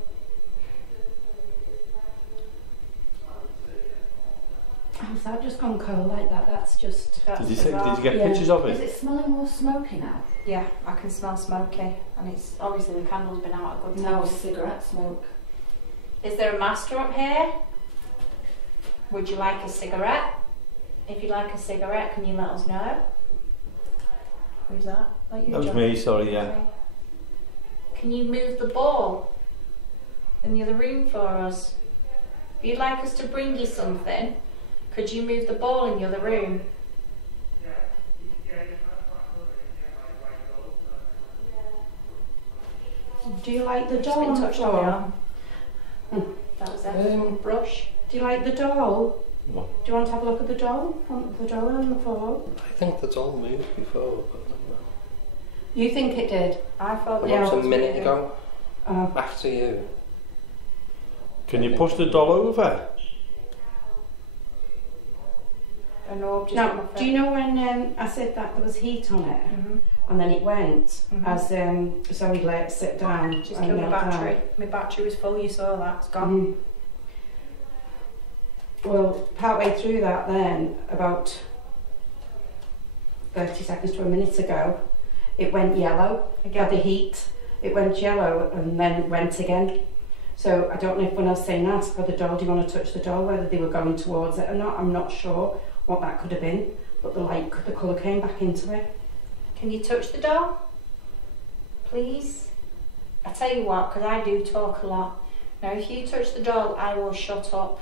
I'm Has that just gone cold like that? That's just... Did you get Yeah. pictures of Is it? it smelling more smoky now? Yeah, I can smell smoky, and it's obviously the candle's been out a good No time. cigarette smoke. Is there a master up here? Would you like a cigarette? If you'd like a cigarette, can you let us know? Who's that? Like you, That was John? me, sorry, yeah. Okay. Can you move the ball in the other room for us? If you'd like us to bring you something, could you move the ball in the other room? Do you like the Just doll been on the touched on the floor? arm. That was it. Brush. Do you like the doll? What? Do you want to have a look at the doll? The doll on the floor? I think that's all moved before, but not You think it did? I thought now. Yeah. That was a minute ago, Oh. after you. Can you push the doll over? I know, just Now, do you know when I said that there was heat on it, and then it went as Zoe let it sit down? Just and killed my knelt down? battery. My battery was full, you saw that, it's gone. Mm. Well, partway through that then, about 30 seconds to a minute ago, it went yellow. Had the heat. It went yellow and then went again. So I don't know if when I was saying ask for the doll, do you want to touch the doll, whether they were going towards it or not. I'm not sure what that could have been, but the light, the colour came back into it. Can you touch the doll? Please? I tell you what, because I do talk a lot. Now if you touch the doll, I will shut up.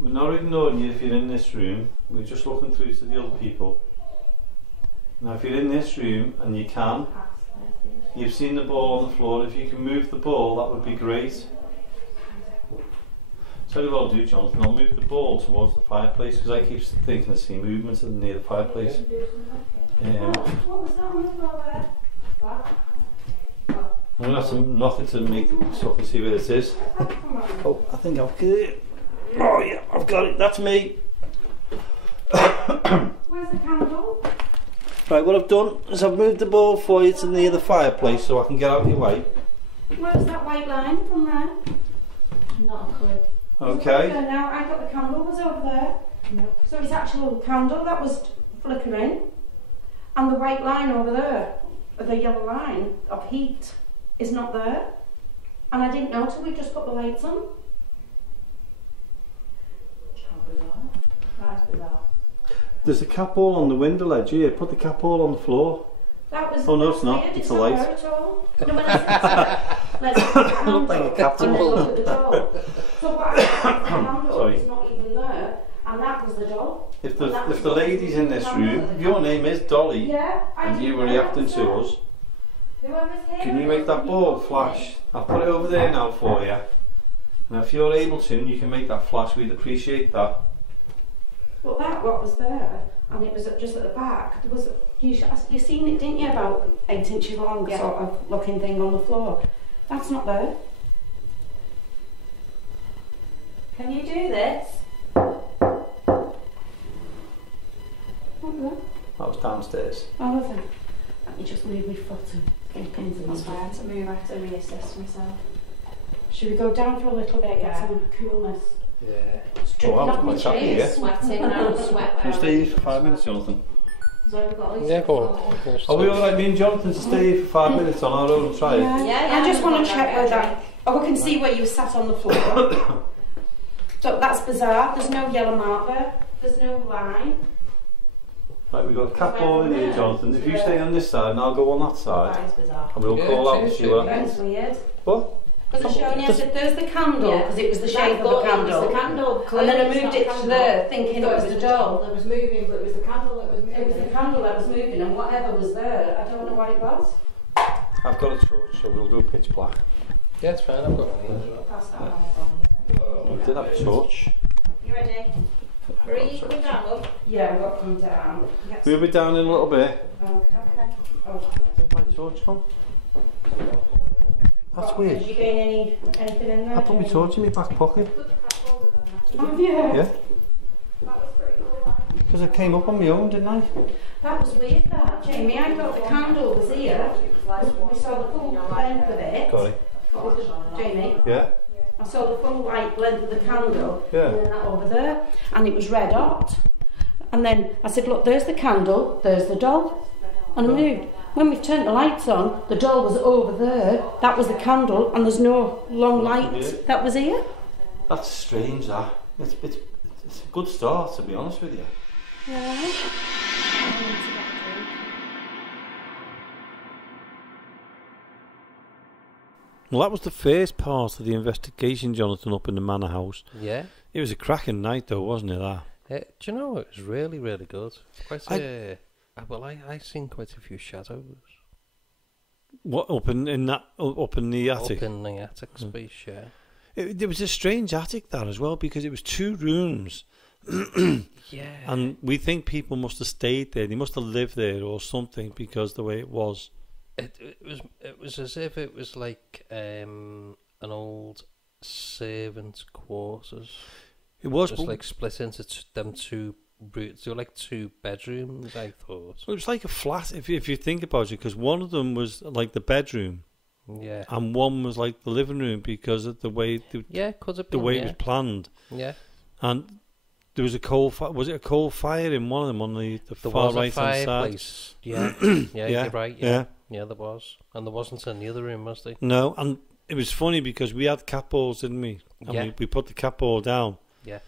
We're not ignoring you if you're in this room. We're just looking through to the other people. Now, if you're in this room and you can, you've seen the ball on the floor. If you can move the ball, that would be great. Tell you what I'll do, Jonathan. I'll move the ball towards the fireplace because I keep thinking I see movement near the fireplace. What was that on the floor there? I'm gonna have to knock it to make so I can see where it is. Oh, I think I've got it. Oh yeah, I've got it. That's me. Where's the candle? Right, what I've done is I've moved the ball for you to near the fireplace so I can get out of your way. Where's that white line from there? Not a clue. Okay. So now I thought the candle was over there. No. So it's actually a candle that was flickering, and the white line over there, the yellow line of heat, is not there. And I didn't know till we just put the lights on. How bizarre. That's bizarre. There's a cat ball on the window ledge here. Put the cat ball on the floor. That was. Oh, no, it's that's not. weird. It's a not light. there at all. No, when I said, let's look at the candle. Looked like a cat And then ball. look at the doll. So what happened? The candle Sorry. is not even there, and that was the doll. If the ladies in this room, your name is Dolly, Yeah, I and you didn't were know reacting that was to there. us, Whoever's here. can you make that ball flash? I'll put it over there now for you. Now if you're able to and you can make that flash, we'd appreciate that. Well, that what was there, and it was just at the back. There was you seen it, didn't you? About 8 inches long, Yeah. sort of looking thing on the floor. That's not there. Can you do this? Not there. That was downstairs. Oh, was it? Let me just move my foot and get pins in That's it. why I had to move, I had to reassess myself. Should we go down for a little bit, get Yeah. some coolness? Yeah. Oh, I was quite happy, yeah. Sweating, and I was sweat Can you stay here for 5 minutes, Jonathan? So we've got all these Yeah, go stuff on. Are we alright, me and Jonathan, to stay here for 5 minutes on our own and try it? Yeah, I just we've want to got check that where drink. that. Oh, we can see where you sat on the floor. So that's bizarre. There's no yellow mark there. There's no line. Right, we've got a cat ball in here, Jonathan. If you stay on this side and I'll go on that side, That is bizarre. and we'll Yeah, call out and cheers, see what That happens. is weird. What? Because it's showing you, I said, there's the candle, Yeah. because it was the I shape of the thought it was candle. the candle. And then I Clearly moved it's it not to the there, candle. thinking Thought it was the doll. that was moving, but it was the candle that was moving. It was the candle that was moving, and whatever was there, I don't know what it was. I've got a torch, so we'll go pitch black. Yeah, it's fine. I've got one as well. Pass that on. We did have a torch. You ready? Marie, you coming down, love? Yeah, we'll come down. We'll be down in a little bit. Okay. Okay. Oh. Where's my torch gone? That's What, weird. Did you gain anything in there? I put my torch in my back pocket. Put the cat ball down. Have you? Yeah. Because I came up on my own, didn't I? That was weird, that. Jamie, I thought the candle was here. We saw the full length of it. Sorry. Jamie? Yeah. I saw the full length of the candle. Yeah. And then that over there. And it was red hot. And then I said, look, there's the candle, there's the doll. And I moved. When we've turned the lights on, the doll was over there. That was the candle, and there's no long light that was here. That's strange, that. It's a good start, to be honest with you. Yeah. Well, that was the first part of the investigation, Jonathan, up in the Manor House. Yeah. It was a cracking night, though, wasn't it? That. Do you know, it was really, really good. Quite I seen quite a few shadows. What up in the attic? Up in the attic space, yeah. It was a strange attic, that as well, because it was 2 rooms. Yeah. And we think people must have stayed there. They must have lived there or something, because the way it was. It was as if it was like an old servants' quarters. It was just like split into them 2 rooms. They were like 2 bedrooms, I thought. It was like a flat, if you think about it, because one of them was like the bedroom. Yeah. And one was like the living room, because of the way could have the been, way it was planned. Yeah. And there was a coal fire. Was it a coal fire in one of them on the far right hand side? Yeah. Yeah, you're right. Yeah, there was. And there wasn't in the other room, was there? No, and it was funny because we had cat balls, didn't we? And we put the cat ball down. Yeah.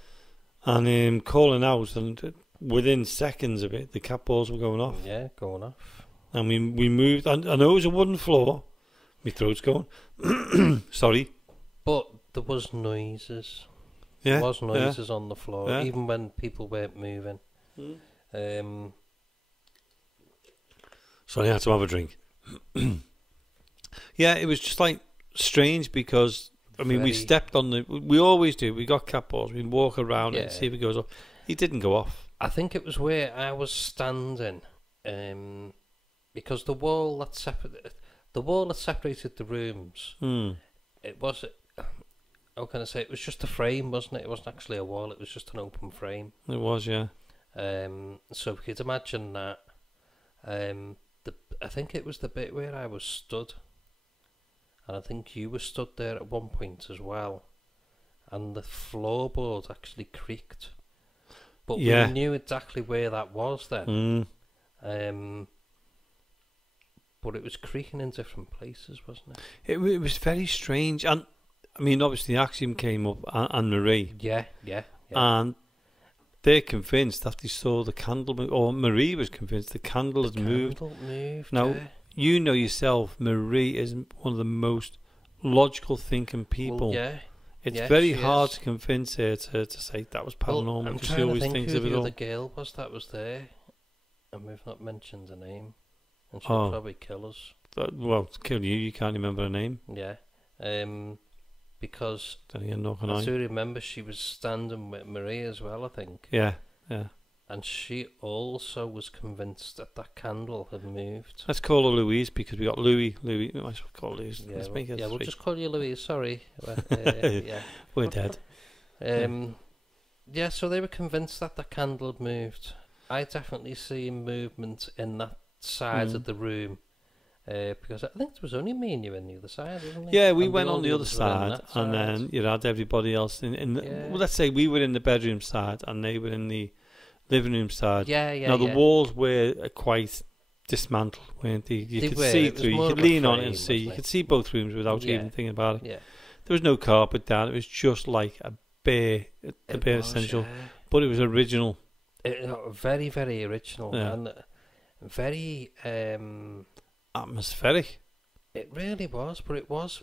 And calling out, and within seconds of it, the cat balls were going off. Yeah, going off. And we moved. I know it was a wooden floor. My throat's going. Sorry. But there was noises. Yeah. There was noises on the floor, even when people weren't moving. Sorry, I had to have a drink. Yeah, it was just like strange because we stepped on we always do. We got cat balls. We walk around it and see if it goes off. It didn't go off. I think it was where I was standing, because the wall that separated the rooms. It was. How can I say? It was just a frame, wasn't it? It wasn't actually a wall. It was just an open frame. It was, yeah. So if you could imagine that. I think it was the bit where I was stood, and I think you were stood there at one point as well, and the floorboard actually creaked. But we knew exactly where that was then. But it was creaking in different places, wasn't it? It was very strange, and I mean, obviously, Axiom came up and Marie. Yeah. And they're convinced that they saw the candle move, or Marie was convinced the candle had moved. Now, you know yourself, Marie is one of the most logical thinking people. Well, it's very hard to convince her to say that was paranormal. Well, I'm because trying she always to think thinks who of it the all. other girl was that was there, and we've not mentioned her name, and she'll probably kill us. Well, kill you. You can't remember her name. Yeah. Because I do remember she was standing with Marie as well, I think. Yeah. And she also was convinced that that candle had moved. Let's call her Louise because we got Louis. We might as well call Louise. Yeah, we'll just call you Louise. Sorry. We're dead. Yeah, so they were convinced that the candle had moved. I definitely seen movement in that side of the room. Because I think there was only me and you on the other side, wasn't there? Yeah, we went on the other side, and then you had everybody else in the, well, let's say we were in the bedroom side, and they were in the living room side. Now, the walls were quite dismantled, weren't they? You could see through, you could lean on it and see. You could see both rooms without even thinking about it. Yeah. There was no carpet down. It was just like a bare essential. But it was original. Very, very original. And very... atmospheric. It really was, but it was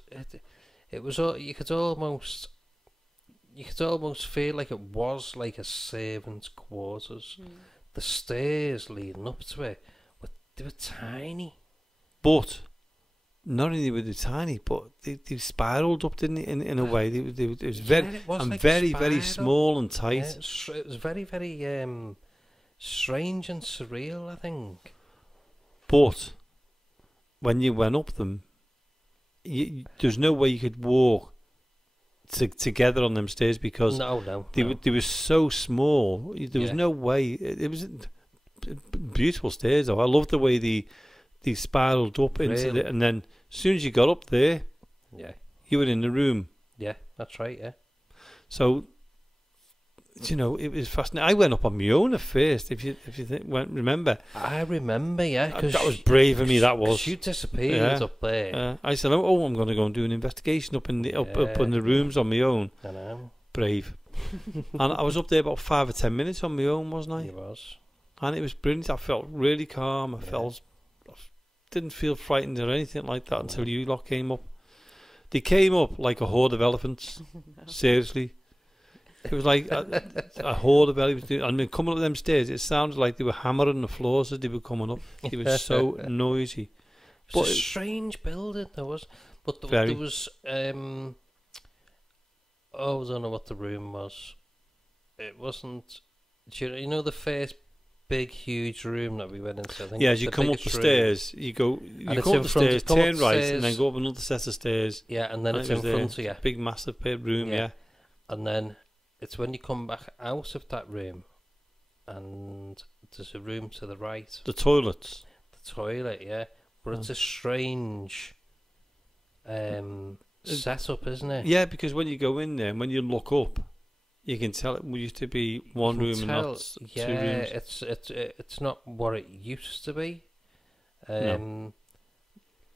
you could almost feel like it was like a servant's quarters. The stairs leading up to it, they were tiny. But not only were they tiny, but they spiraled up, didn't they? In a way, it was very very small and tight. Yeah, it was very very strange and surreal, I think. But when you went up them, there's no way you could walk together on them stairs because No. they were so small. There was Yeah. no way. It was beautiful stairs though. I love the way they spiraled up into Really? and then as soon as you got up there, Yeah. you were in the room. Yeah, that's right, yeah. So, you know, it was fascinating. I went up on my own at first. If you remember, I remember, yeah. that was brave of me. That was. You disappeared up there. I said, "Oh, I'm going to go and do an investigation up in the up in the rooms on my own." I know. Brave. And I was up there about 5 or 10 minutes on my own, wasn't I? It was. And it was brilliant. I felt really calm. I didn't feel frightened or anything like that until you lot came up. They came up like a horde of elephants. Seriously. It was like a horde of elephants. I mean, coming up them stairs, it sounded like they were hammering the floors as they were coming up. It was so noisy. It was a strange building, there was. But there was... I don't know what the room was. It wasn't... You know the first big, huge room that we went into? I think as you come up the stairs, you come up the stairs, turn right, and then go up another set of stairs. Yeah, and then it's in front of you. Big, massive room, yeah. And then it's when you come back out of that room, and there's a room to the right. The toilets. The toilet, yeah. But it's a strange setup, isn't it? Yeah, because when you go in there, and when you look up, you can tell it used to be one room and not two rooms. It's not what it used to be. No.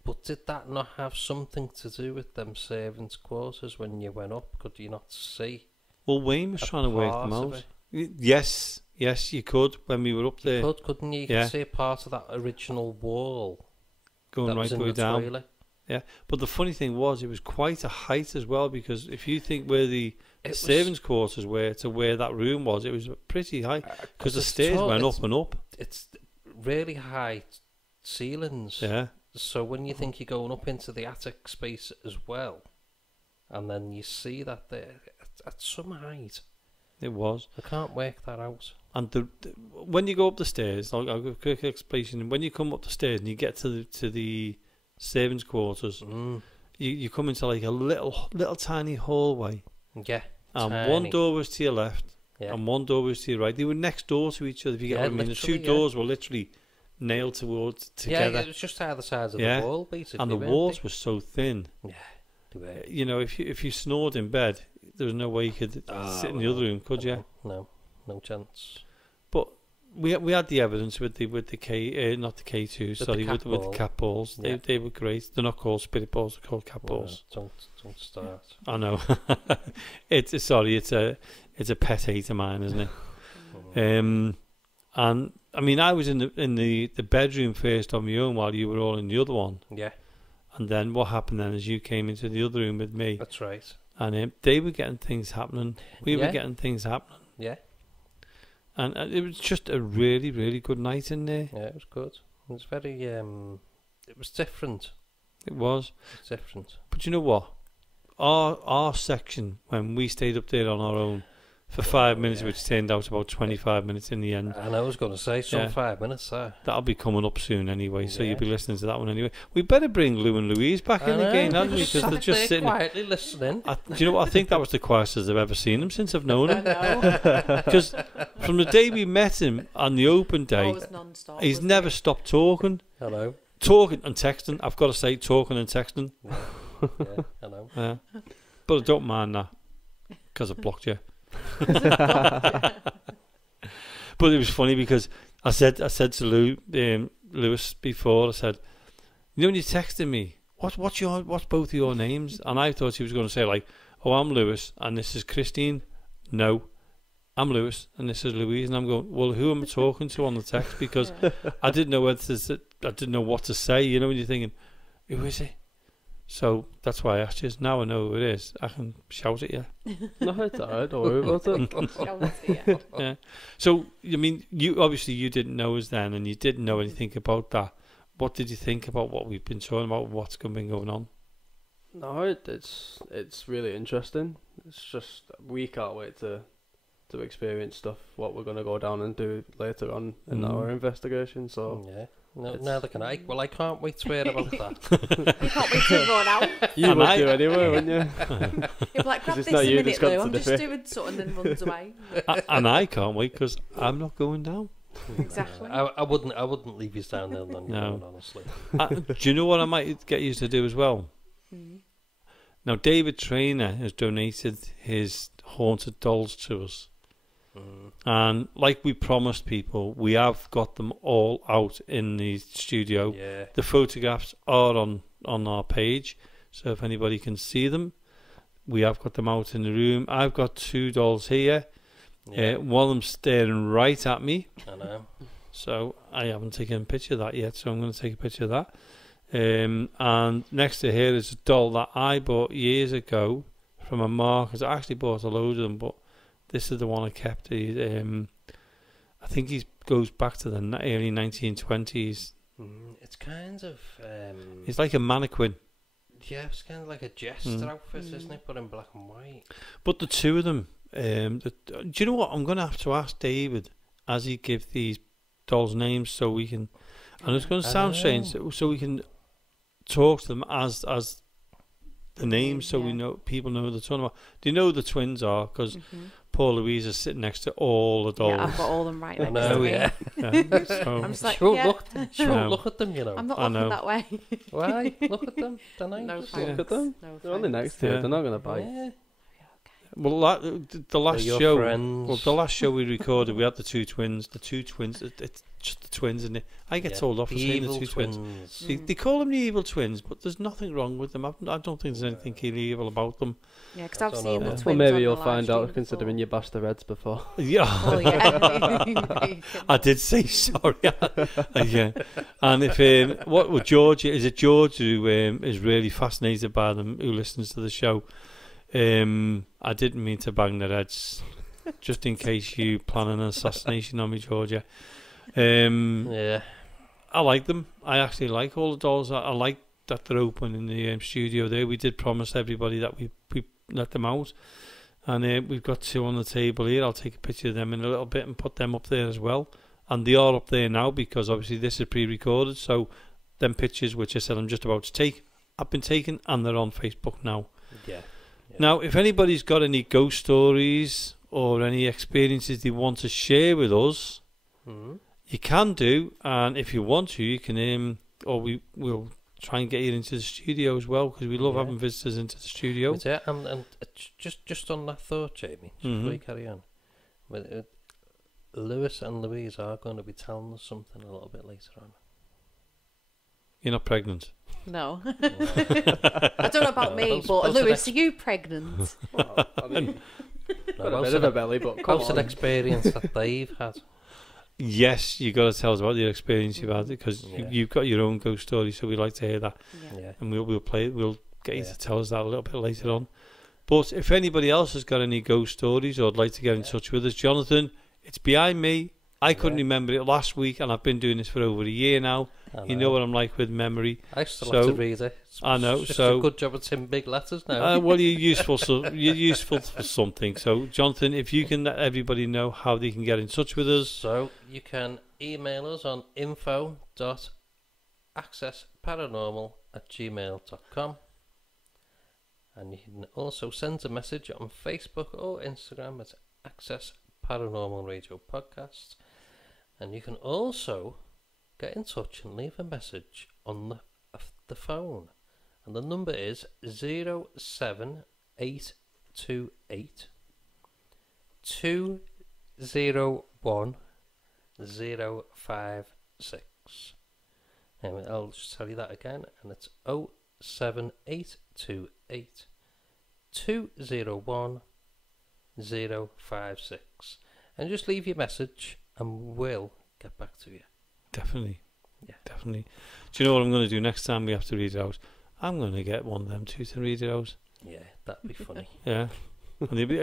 But did that not have something to do with them servants' quarters when you went up? Could you not see? Well, Wayne was trying to work them out. Yes, you could when we were up there. You couldn't you? You could see part of that original wall going right the way down. Toilet. Yeah, but the funny thing was, it was quite a height as well, because if you think where the servants' quarters were to where that room was, it was pretty high, because the stairs went up and up. It's really high ceilings. Yeah. So when you think you're going up into the attic space as well, and then you see that there at some height. It was. I can't work that out. And when you go up the stairs, I'll give a quick explanation. When you come up the stairs and you get to the servants' quarters, you come into like a little tiny hallway. Yeah. And tiny. one door was to your left, and one door was to your right. They were next door to each other. If you get what I mean, the two doors were literally nailed together. Yeah, it was just either sides of the wall, basically. And the walls were so thin. Yeah, they were. You know, if you snored in bed, there was no way you could sit in the other room, could you? No chance. But we had the evidence with the not the K2, sorry, with the cat balls. Yeah. They were great. They're not called spirit balls; they're called cat balls. Don't start. I know. It's a pet hate of mine, isn't it? And I mean, I was in the bedroom first on my own while you were all in the other one. Yeah. And then what happened then is you came into the other room with me. That's right. And they were getting things happening. We were getting things happening. Yeah. And it was just a really, really good night in there. Yeah, it was good. It was very, it was different. It was. It's different. But you know what? Our section, when we stayed up there on our own for 5 minutes, which turned out about 25 minutes in the end. And I was going to say, 5 minutes, that'll be coming up soon anyway, so you'll be listening to that one anyway. We better bring Lou and Louise back in again, hadn't we? Because they're just sitting quietly listening. Do you know what? I think that was the quietest I've ever seen him since I've known him. Because from the day we met him on the open day, he's never stopped talking. Hello. Talking and texting. I've got to say, talking and texting. Yeah, I know. Yeah. But I don't mind that, because I've blocked you. But it was funny because I said to Lewis before, I said, you know, when you texted me, what's both of your names? And I thought he was going to say like, oh, I'm Lewis and this is Christine. No, I'm Lewis and this is Louise. And I'm going, well, who am I talking to on the text? Because I didn't know I didn't know what to say. You know, when you're thinking, who is he? So that's why I asked you. Now I know who it is. I can shout at you. No, it's alright. Don't worry about it. Shout at you. Yeah. So I mean, you didn't know us then, and you didn't know anything about that. What did you think about what we've been talking about? What's been going on? No, it's really interesting. It's just we can't wait to experience stuff. What we're gonna go down and do later on in our investigation. So No, It's- neither can I. Well, I can't wait to hear about that. You can't wait to run out. You And would I- do anyway, wouldn't you? You're like, grab it's this not a you minute, that's got Lou. to I'm do just it. doing something, and then runs away. And I can't wait because I'm not going down. Exactly. I wouldn't leave you down there, then, No. honestly. Do you know what I might get you to do as well? Mm. Now, David Trainer has donated his haunted dolls to us. Mm. And like we promised people, we have got them all out in the studio. Yeah. The photographs are on our page, so if anybody can see them, we have got them out in the room. I've got 2 dolls here. Yeah. One of them staring right at me, I know. so I haven't taken a picture of that yet, so I'm going to take a picture of that. And next to here is a doll that I bought years ago from a market. I actually bought a load of them, but this is the one I kept. I think he goes back to the early 1920s. It's kind of He's like a mannequin. yeah, it's kind of like a jester outfit, isn't it? But in black and white. But the two of them, do you know what? I'm going to have to ask David as he give these dolls names so we can. And it's going to sound strange, so we can talk to them as the names, so we know people know the talking about. Do you know who the twins are? Because poor Louise is sitting next to all the dolls. Yeah, I've got all them right I next know, to me. yeah. So, I'm just like, She won't yeah. look at them, you know. I'm not I looking know. that way. Why? Look at them. Don't I? No Just thanks. Look at them. No They're only thanks. next to you. Yeah. They're not going to bite. Yeah. well, the last They're your show. friends. Well, the last show we recorded, we had the two twins. The two twins. It's just the twins, isn't it? I get Yeah, told off for saying the evil two twins. They call them the evil twins, but there's nothing wrong with them. I don't think there's anything evil about them. Yeah, because I've don't seen know. the Well, twins. Well, maybe on you'll the find live out stream considering before. you bashed the Reds before. Yeah. Oh yeah. I did say sorry. Yeah. And if what was George? Is it George who is really fascinated by them? Who listens to the show? I didn't mean to bang the Reds, just in case you plan an assassination on me, Georgia. Yeah. I like them. I actually like all the dolls. I like that they're open in the studio there. We did promise everybody that we let them out. And we've got 2 on the table here. I'll take a picture of them in a little bit and put them up there as well. And they are up there now because obviously this is pre-recorded. So them pictures, which I said I'm just about to take, have been taken and they're on Facebook now. Yeah. Now, if anybody's got any ghost stories or any experiences they want to share with us, you can do. And if you want to, you can, or we'll try and get you into the studio as well because we love having visitors into the studio. Yeah, and just on that thought, Jamie, before you carry on, Lewis and Louise are going to be telling us something a little bit later on. You're not pregnant. No. I don't know about me, but Lewis, are you pregnant? Well, I mean, got a About bit of a belly, but come About an on. experience that they've had. Yes, you got to tell us about your experience you've had because you've got your own ghost story, so we'd like to hear that. Yeah. And we'll play it. We'll get you to tell us that a little bit later on. But if anybody else has got any ghost stories or would like to get in touch with us, Jonathan, it's behind me. I couldn't remember it last week, and I've been doing this for over a year now. You know what I'm like with memory. I still have to read it. I know. It's so a good job it's in big letters now. well, you're useful. So you're useful for something. So, Jonathan, if you can let everybody know how they can get in touch with us. So you can email us on info.accessparanormal@gmail.com, and you can also send a message on Facebook or Instagram at Access Paranormal Radio Podcast, and you can also get in touch and leave a message on the phone, and the number is 07828 201 056. And I'll just tell you that again, and it's 07828 201 056. And just leave your message and we'll get back to you. Definitely. Yeah. Definitely. Do you know what I'm going to do next time we have to read it out? I'm going to get one of them two to read it out. Yeah, that'd be funny. Yeah. And they'll be,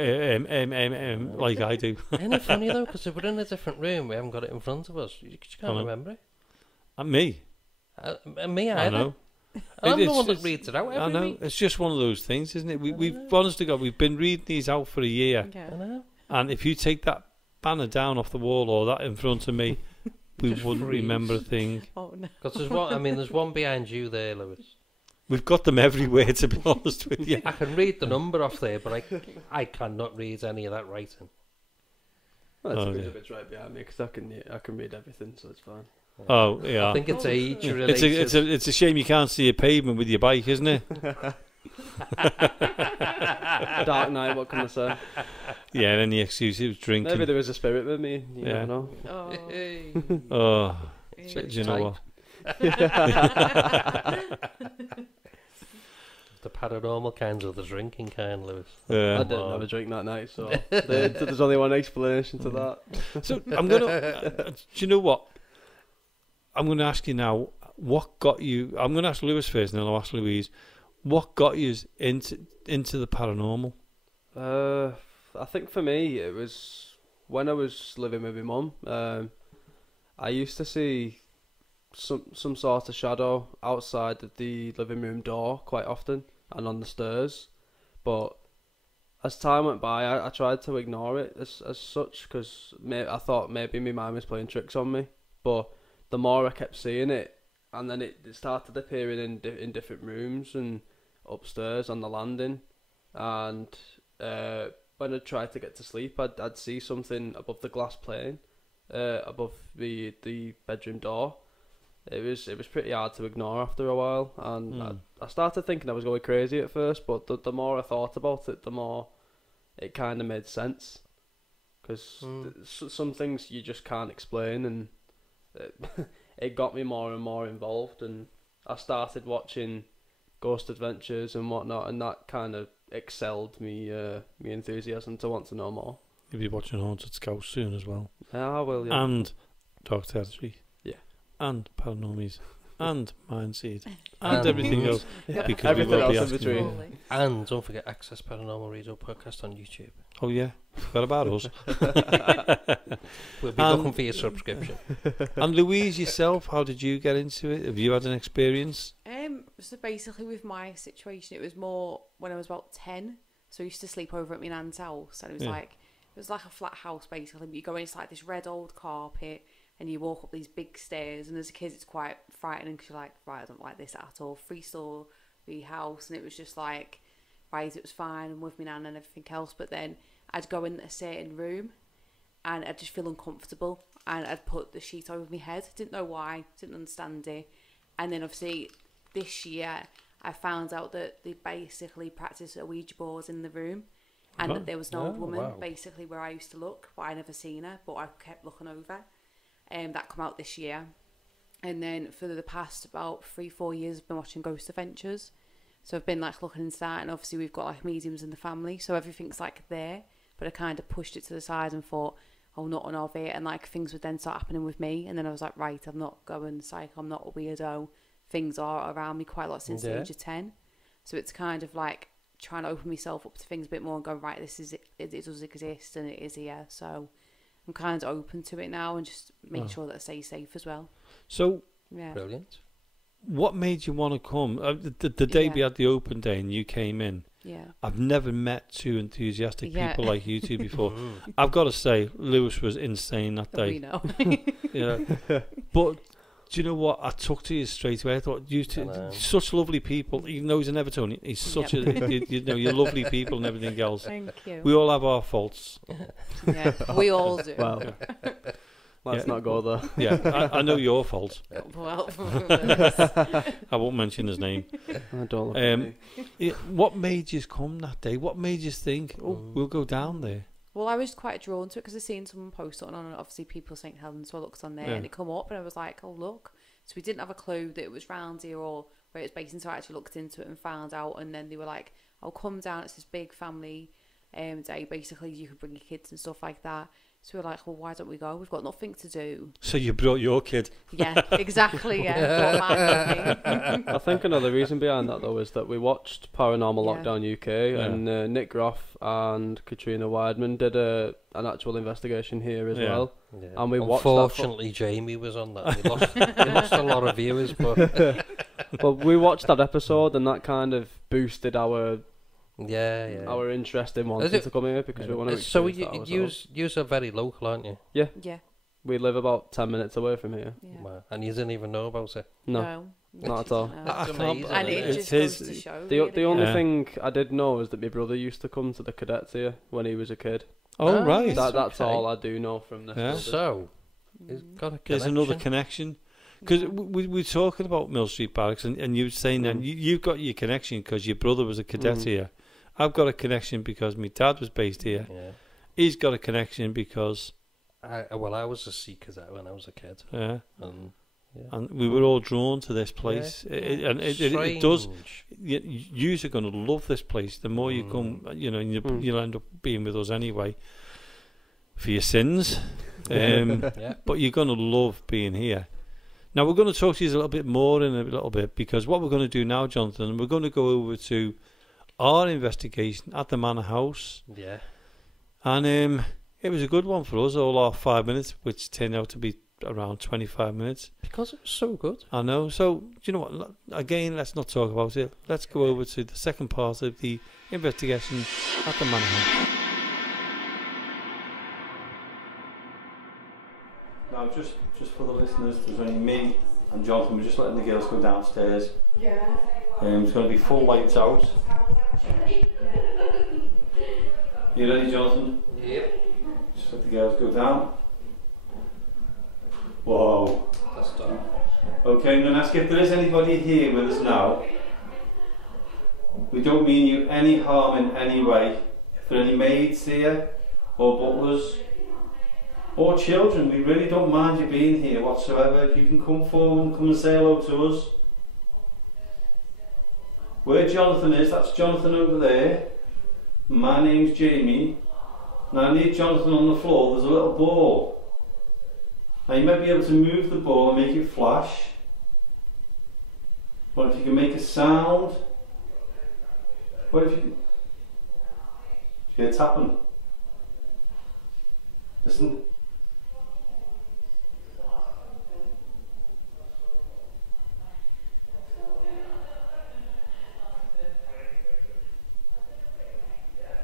like I do. Isn't it funny though? Because if we're in a different room, we haven't got it in front of us. You can't remember it. And me. Me either. I know. I'm the one that reads it out every I know. week. It's just one of those things, isn't it? We've honest to God, we've been reading these out for a year. Yeah. I know. And if you take that banner down off the wall or that in front of me, Just wouldn't freeze. remember a thing. Oh no. Because there's one. I mean, there's one behind you there, Lewis. We've got them everywhere, to be honest with you. I can read the number off there, but I cannot read any of that writing. Well, it's Oh, a yeah. bit right behind me because I can read everything, so it's fine. Oh, yeah. I think it's age It's related. it's a shame you can't see a pavement with your bike, isn't it? Dark night, what can I say? Yeah, any excuse, it was drinking. Maybe there is a spirit with me. You Yeah. never know. Oh. Oh, Yeah. do you know what? The paranormal kind or the drinking kind, Lewis? I Yeah. didn't have a drink that night, so there's only one explanation to that. So I'm gonna. Do you know what? I'm gonna ask you now. What got you? I'm gonna ask Lewis first, and then I'll ask Louise. What got you into the paranormal? I think for me it was when I was living with my mum. I used to see some sort of shadow outside of the living room door quite often and on the stairs, but as time went by I tried to ignore it as such because I thought maybe my mind was playing tricks on me, but the more I kept seeing it, and then it started appearing in different rooms and upstairs on the landing, and when I tried to get to sleep I'd see something above the glass pane, above the bedroom door. It was pretty hard to ignore after a while, and I started thinking I was going crazy at first, but the more I thought about it, the more it kind of made sense, because some things you just can't explain, and it got me more and more involved, and I started watching Ghost Adventures and whatnot, and that kind of excelled me enthusiasm to want to know more. You'll be watching Haunted Scouts soon as well, Yeah, I will. Yeah. and Dark Territory, Yeah. and Paranormies, and Mindseed, and everything else. Yeah. Because Everything we will be else in asking between. more. And don't forget Access Paranormal Radio Podcast on YouTube. Oh yeah, forgot about us. We'll be looking for your subscription. And Louise, yourself, how did you get into it? Have you had an experience? So basically with my situation, it was more when I was about 10. So I used to sleep over at my nan's house, and it was like a flat house basically, but you go in, it's like this red old carpet, and you walk up these big stairs, and as a kid it's quite frightening because you're like, right, I don't like this at all. 3-story house, and it was just like, right, it was fine, and with my nan and everything else, but then I'd go in a certain room and I'd just feel uncomfortable, and I'd put the sheet over my head. Didn't know why, didn't understand it. And then obviously this year I found out that they basically practice a Ouija board in the room, and that there was an old woman basically where I used to look, but I never seen her, but I kept looking over. That come out this year. And then for the past about 3-4 years I've been watching Ghost Adventures, so I've been like looking into that, and obviously we've got like mediums in the family, so everything's like there, but I kind of pushed it to the side and thought, oh, nothing of it, and like things would then start happening with me, and then I was like, right, I'm not going psych, I'm not a weirdo. Things are around me quite a lot since the age of 10, so it's kind of like trying to open myself up to things a bit more and go, right, this is it does exist and it is here, so I'm kind of open to it now, and just make sure that I stay safe as well. So Yeah. Brilliant. what made you want to come? The day we had the open day and you came in, Yeah. I've never met two enthusiastic Yeah. people like you two before. I've got to say, Lewis was insane that day. We know. Yeah. But do you know what? I took to you straight away. I thought you two, such lovely people. Even though he's an Evertonian, he's such you're lovely people and everything else. Thank you. We all have our faults. Yeah, we all do. Well, let's not go there. Yeah, I know your fault. Well, I won't mention his name. I don't look at me. What made you come that day? What made you think, oh, we'll go down there? well, I was quite drawn to it because I seen someone post something on, obviously people St Helens, so I looked on there and it come up, and I was like, oh look. So we didn't have a clue that it was round here or where it was based, so I actually looked into it and found out, and then they were like, oh, come down, it's this big family day, basically you could bring your kids and stuff like that. So we were like, well, why don't we go? We've got nothing to do. So you brought your kid. Yeah, exactly, yeah. Brought mine with me. I think another reason behind that though is that we watched Paranormal Lockdown UK, and Nick Groff and Katrina Weidman did an actual investigation here as well. Yeah. And we watched Unfortunately, Jamie was on that. We lost a lot of viewers, but but we watched that episode, and that kind of boosted our interest in wanting to come here because we want to. So experience that you ourselves. are very local, aren't you? Yeah. Yeah. We live about 10 minutes away from here. Yeah. Wow. And you didn't even know about it. No, not at all. No. That's can't- amazing. And it isn't just It goes is- to show. The really. only Yeah. thing I did know is that my brother used to come to the cadets here when he was a kid. Oh, Ah, right. That's okay. all I do know from this. Yeah. building. So, it's got a connection. There's another connection. Because Yeah. we're talking about Mill Street Barracks, and you were saying that you've got your connection because your brother was a cadet here. I've got a connection because my dad was based here. Yeah. He's got a connection because... I was a Sea Cadet when I was a kid. Yeah. And, yeah. And we were all drawn to this place. Yeah. It does. Strange. You are going to love this place. The more you come, you know, and you'll end up being with us anyway for your sins. Yeah. But you're going to love being here. Now, we're going to talk to you a little bit more in a little bit, because what we're going to do now, Jonathan, we're going to go over to our investigation at the Manor House. Yeah. And it was a good one for us, all our 5 minutes, which turned out to be around 25 minutes. Because it was so good. I know. So, do you know what? Again, let's not talk about it. Let's go over to the second part of the investigation at the Manor House. Now, just for the listeners, there's only me and Jonathan. We're just letting the girls go downstairs. Yeah. It's going to be full lights out. You ready, Jonathan? Yep. Just let the girls go down. Whoa. That's done. Okay, I'm going to ask if there is anybody here with us now. We don't mean you any harm in any way. If there are any maids here, or butlers, or children, we really don't mind you being here whatsoever. If you can come forward and come and say hello to us. Where Jonathan is, that's Jonathan over there. My name's Jamie. Now I need Jonathan on the floor. There's a little ball. Now you might be able to move the ball and make it flash. Or if you can make a sound. What if you can... Do you hear tapping? Listen.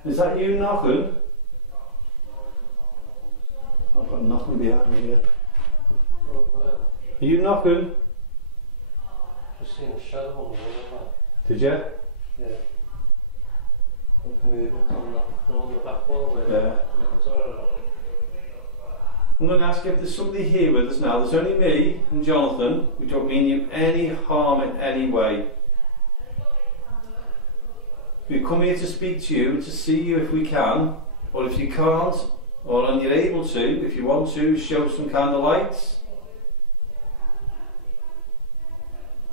Is that you knocking? I've got knocking behind me here. Oh, good. Are you knocking? Just seen a shadow on the wall. Did you? Yeah. Movement on the back wall there. Yeah. I'm going to ask if there's somebody here with us now. There's only me and Jonathan. We don't mean you any harm in any way. We come here to speak to you, to see you if we can, or if you can't, or when you're able to, if you want to, show some kind of lights.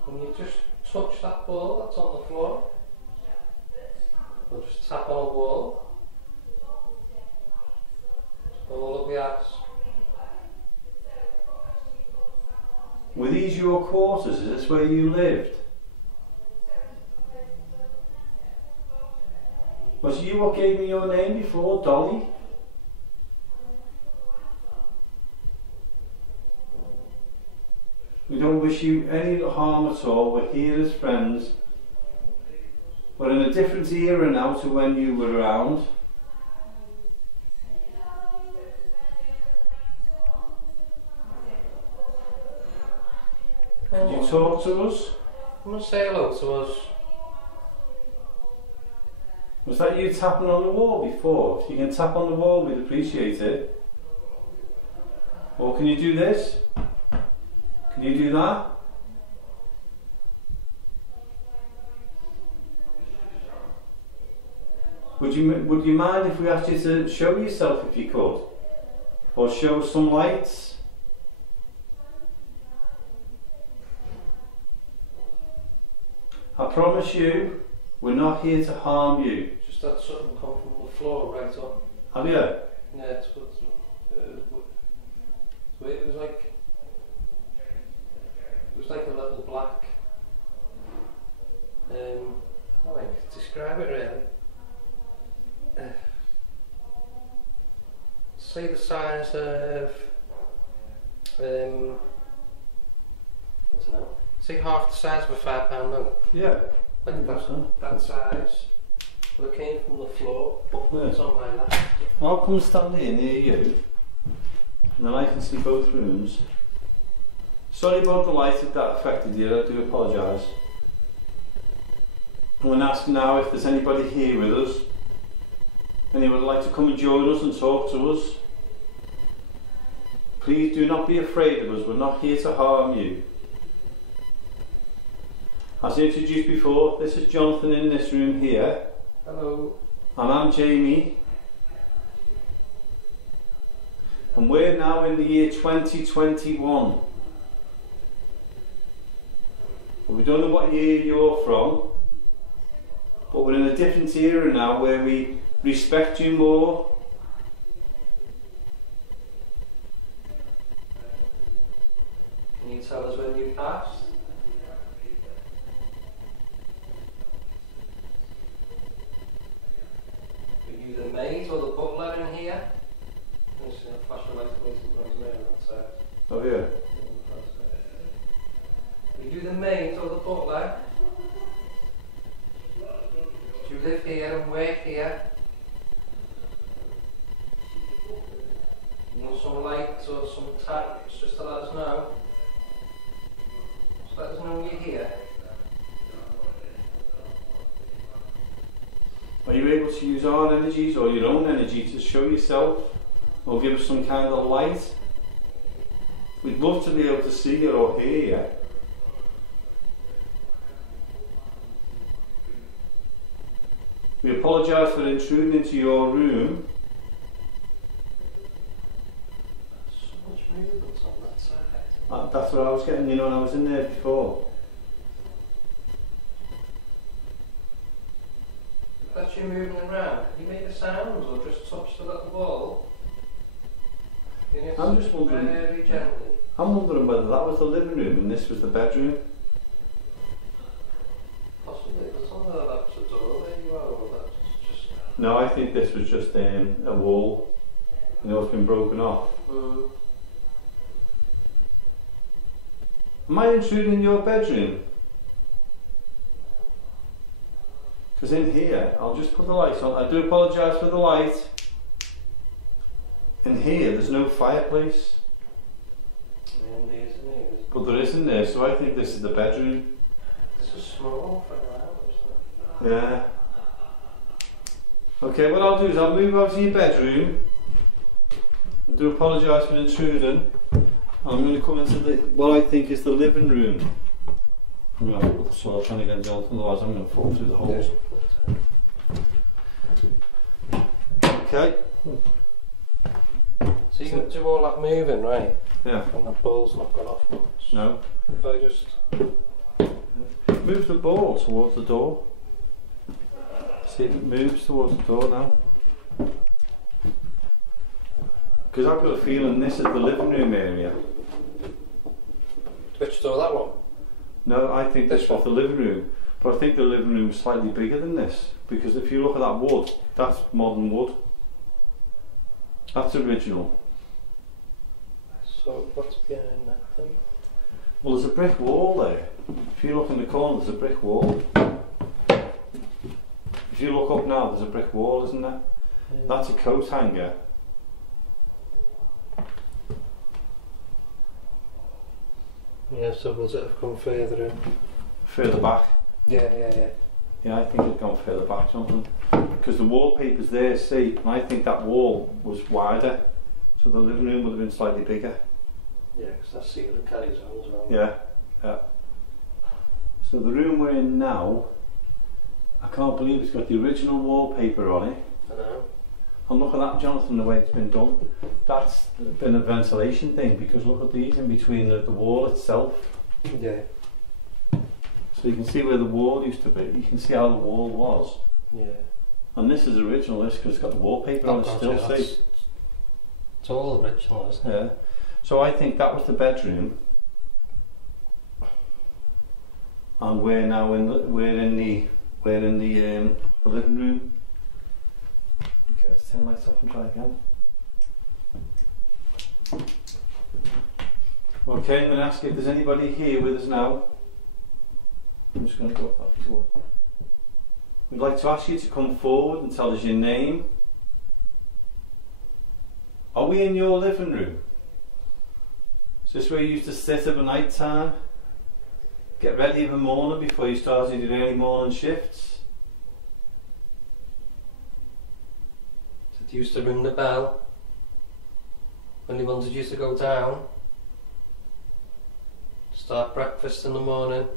Can you just touch that ball that's on the floor? Or just tap on a wall? All that we ask. Were these your quarters? Is this where you lived? Was you what gave me your name before, Dolly? We don't wish you any harm at all. We're here as friends. We're in a different era now to when you were around. Could you talk to us? Come and say hello to us. Was that you tapping on the wall before? If you can tap on the wall, we'd appreciate it. Or can you do this? Can you do that? Would you mind if we asked you to show yourself if you could? Or show us some lights? I promise you, we're not here to harm you. Just had something come from the floor right up. Have you? Yeah, it's what. It was like a little black. I don't know how to describe it really. Say the size of. I don't know. Say half the size of a £5 note. Yeah. Like that size. But it came from the floor. Yeah. It's on my lap. I'll come stand here near you. And then I can see both rooms. Sorry about the light if that affected you, I do apologise. I'm going to ask now if there's anybody here with us. Anyone would like to come and join us and talk to us. Please do not be afraid of us, we're not here to harm you. As introduced before, this is Jonathan in this room here. Hello. And I'm Jamie. And we're now in the year 2021. We don't know what year you're from, but we're in a different era now where we respect you more. Can you tell us when you passed? Were you the maid or the butler in here? I'm just going to flash the light away to the maid on that side. Oh yeah. Were you the maid or the butler? Do you live here and work here? You want some lights or some taps just to let us know? Just let us know you're here. Are you able to use our energies or your own energy to show yourself or give us some kind of light? We'd love to be able to see you or hear you. We apologise for intruding into your room. So much movement on that side. That's what I was getting, you know, when I was in there before. That's you moving around. Can you make a sound or just touch the little wall? I'm just wondering. Very gently. I'm wondering whether that was the living room and this was the bedroom. Possibly. There's something like that's a door where you are, or that's just. No, I think this was just a wall. You know, it's been broken off. Am I intruding in your bedroom? Because in here, I'll just put the lights on. I do apologise for the light. In here, there's no fireplace. But there is in there, so I think this is the bedroom. This is small for now, isn't it? Yeah. Okay, what I'll do is I'll move out to your bedroom. I do apologise for intruding. I'm going to come into what I think is the living room. I'm going to put the sword trying to get Jonathan, otherwise I'm going to fall through the holes. Okay. So you can do all that moving, right? Yeah. And the ball's not gone off much. No. If I just... Move the ball towards the door. See if it moves towards the door now. Because I've got a feeling this is the living room area. Which door, that one? No, I think this was the living room. But I think the living room is slightly bigger than this. Because if you look at that wood, that's modern wood. That's original. So what's behind that then? Well, there's a brick wall there. If you look in the corner, there's a brick wall. If you look up now, there's a brick wall, isn't there? Yeah. That's a coat hanger. Yeah, so was it have come further in? Further back? Yeah. Yeah, I think it's gone further back, Jonathan. Because the wallpaper's there, see, and I think that wall was wider, so the living room would have been slightly bigger. Yeah, because that ceiling carries on as well. Yeah. So the room we're in now, I can't believe it's got the original wallpaper on it. I know. And look at that, Jonathan, the way it's been done. That's been a ventilation thing, because look at these in between the wall itself. Yeah. So you can see where the wall used to be. You can see how the wall was. Yeah. And this is original, this, because it's got the wallpaper on it still. Yeah, see? It's all original, isn't it? Yeah. So I think that was the bedroom. And we're now in the living room. Okay, let's turn the lights off and try again. Okay, I'm going to ask if there's anybody here with us now. I'm just going to go up that door. We'd like to ask you to come forward and tell us your name. Are we in your living room? this where you used to sit of a night time? Get ready of a morning before you started your early morning shifts? Did you used to ring the bell when they wanted you to go down? Start breakfast in the morning.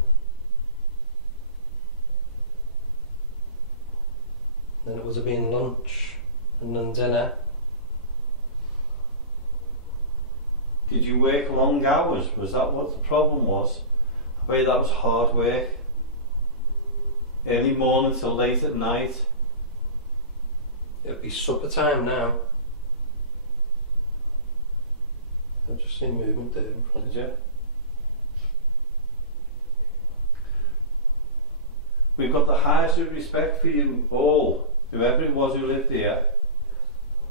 Then it would have been lunch and then dinner. Did you work long hours? Was that what the problem was? I bet that was hard work. Early morning till late at night. It'd be supper time now. I've just seen movement there in front of you. We've got the highest of respect for you all, whoever it was who lived here.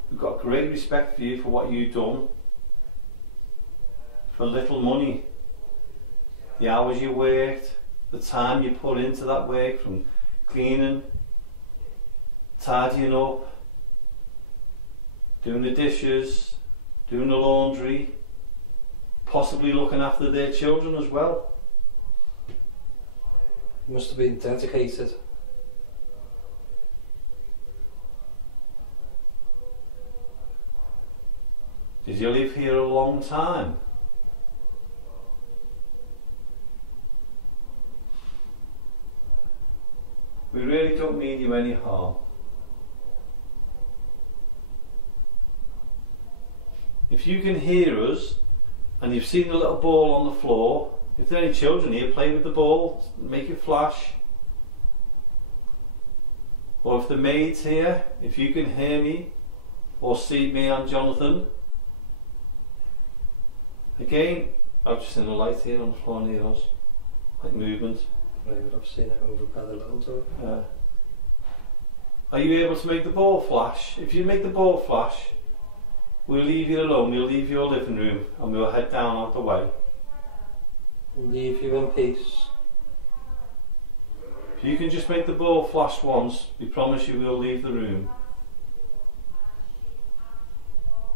We've got great respect for you for what you've done. For little money. The hours you worked, the time you put into that work, from cleaning, tidying up, doing the dishes, doing the laundry, possibly looking after their children as well. You must have been dedicated. Did you live here a long time? We really don't mean you any harm. If you can hear us and you've seen the little ball on the floor, if there are any children here, play with the ball, make it flash. Or if the maid's here, if you can hear me or see me and Jonathan. Again, I've just seen a light here on the floor near us, like movement. Right, I've seen it over by the little door. Are you able to make the ball flash? If you make the ball flash, we'll leave you alone, we'll leave your living room and we'll head down out the way. Leave you in peace. If you can just make the ball flash once, we promise you we'll leave the room.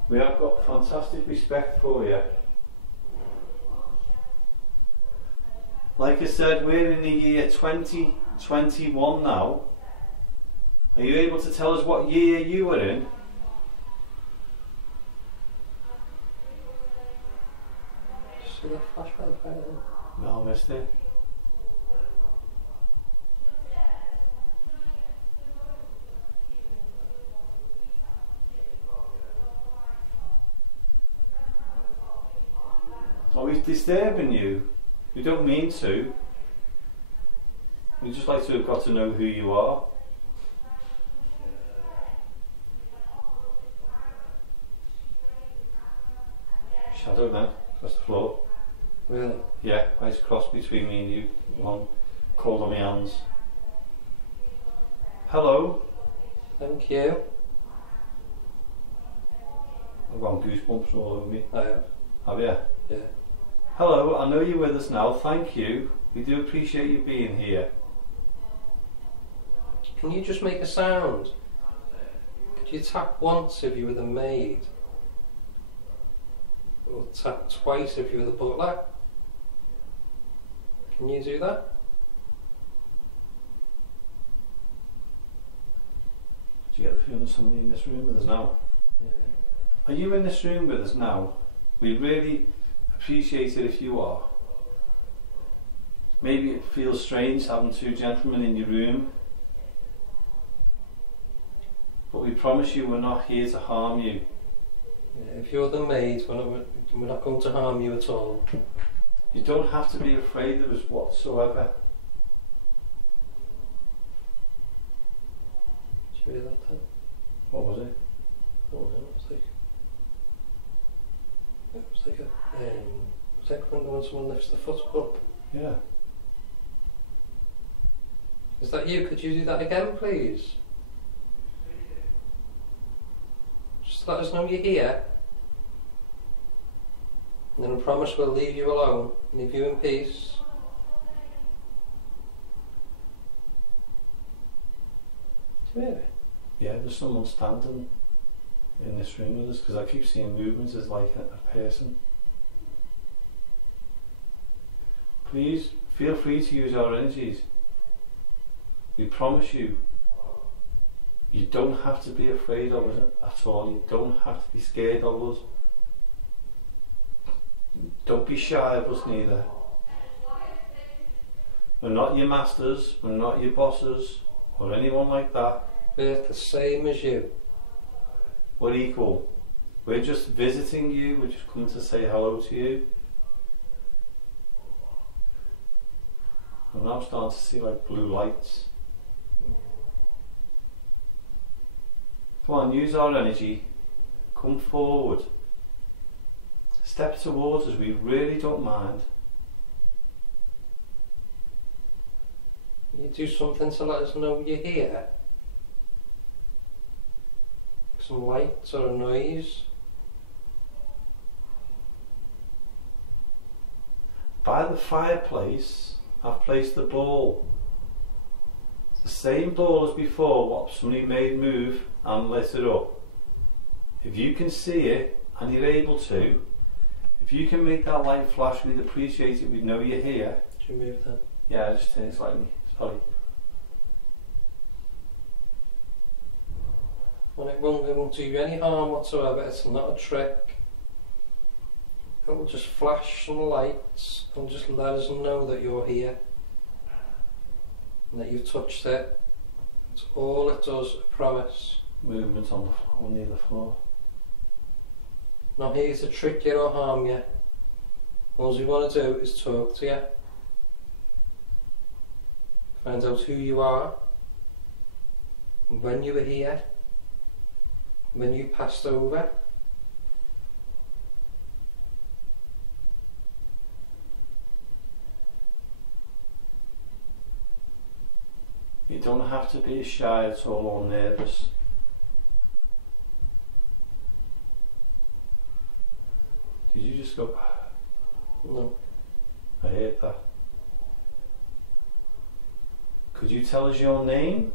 We have got fantastic respect for you. Like I said, we're in the year 2021 now. Are you able to tell us what year you were in? See that flashback right there? No, I missed it. Are we disturbing you? We don't mean to. We just like to have got to know who you are. Shadow then, that's the floor. Really? Yeah, nice cross between me and you. One cold on my hands. Hello. Thank you. I've got goosebumps all over me. I have. Have you? Yeah. Hello, I know you're with us now, thank you. We do appreciate you being here. Can you just make a sound? Could you tap once if you were the maid? Or tap twice if you were the butler? Can you do that? Do you get the feeling somebody in this room with us now? Yeah. Are you in this room with us now? We really appreciate it if you are. Maybe it feels strange having two gentlemen in your room, but we promise you we're not here to harm you. Yeah, if you're the maid, we're not going to harm you at all. You don't have to be afraid of us whatsoever. Did you hear that then? What was it? Oh no, it was like when someone lifts the foot up. Yeah. Is that you? Could you do that again, please? Just let us know you're here. And then I promise we'll leave you alone, leave you in peace. Really? Yeah, there's someone standing in this room with us because I keep seeing movements as like a person. please feel free to use our energies. We promise you, you don't have to be afraid of us at all. You don't have to be scared of us. Don't be shy of us neither. We're not your masters, we're not your bosses, or anyone like that. We're the same as you. We're equal. We're just visiting you, we're just coming to say hello to you. And now I'm starting to see like blue lights. Come on, use our energy. Come forward. Step towards us, we really don't mind. You do something to let us know you're here. Some lights or a noise. By the fireplace, I've placed the ball. The same ball as before, what somebody made move and lit it up. If you can see it, and you're able to, if you can make that light flash, we'd appreciate it, we'd know you're here. Did you move that? Yeah, I just turn it slightly, sorry. And it won't do you any harm whatsoever, it's not a trick. It will just flash some lights and just let us know that you're here and that you've touched it. That's all it does, I promise. Movement on the floor, near the floor. Not here to trick you or harm you. All we want to do is talk to you. Find out who you are, when you were here, when you passed over. You don't have to be shy at all or nervous. Did you just go? No. I heard that. Could you tell us your name?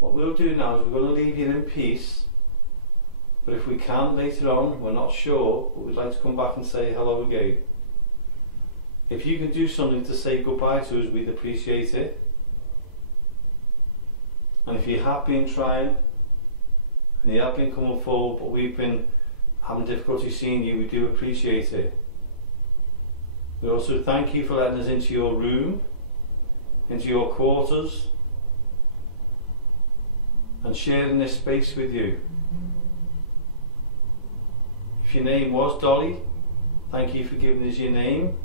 What we'll do now is we're going to leave you in peace, but if we can later on, we're not sure, but we'd like to come back and say hello again. If you can do something to say goodbye to us, we'd appreciate it. And if you have been trying and you have been coming forward but we've been having difficulty seeing you, we do appreciate it. We also thank you for letting us into your room, into your quarters, and sharing this space with you. If your name was Dolly, thank you for giving us your name.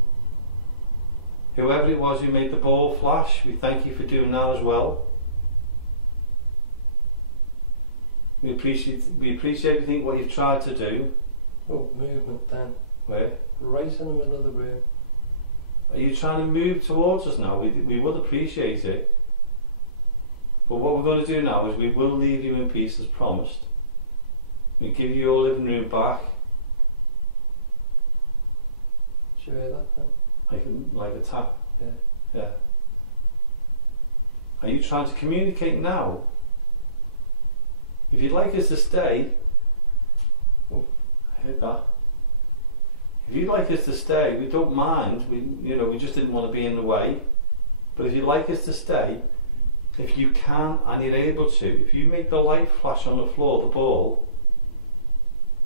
Whoever it was who made the ball flash, we thank you for doing that as well. We appreciate everything what you've tried to do. Oh, movement then. Where? Right in the middle of the room. Are you trying to move towards us now? We would appreciate it. But what we're going to do now is we will leave you in peace as promised. We give you your living room back. Did you hear that then? Like a tap? Yeah. Yeah. Are you trying to communicate now? If you'd like us to stay, oh, I heard that. If you'd like us to stay, we don't mind. We just didn't want to be in the way. But if you'd like us to stay, if you can and you're able to, if you make the light flash on the floor, the ball,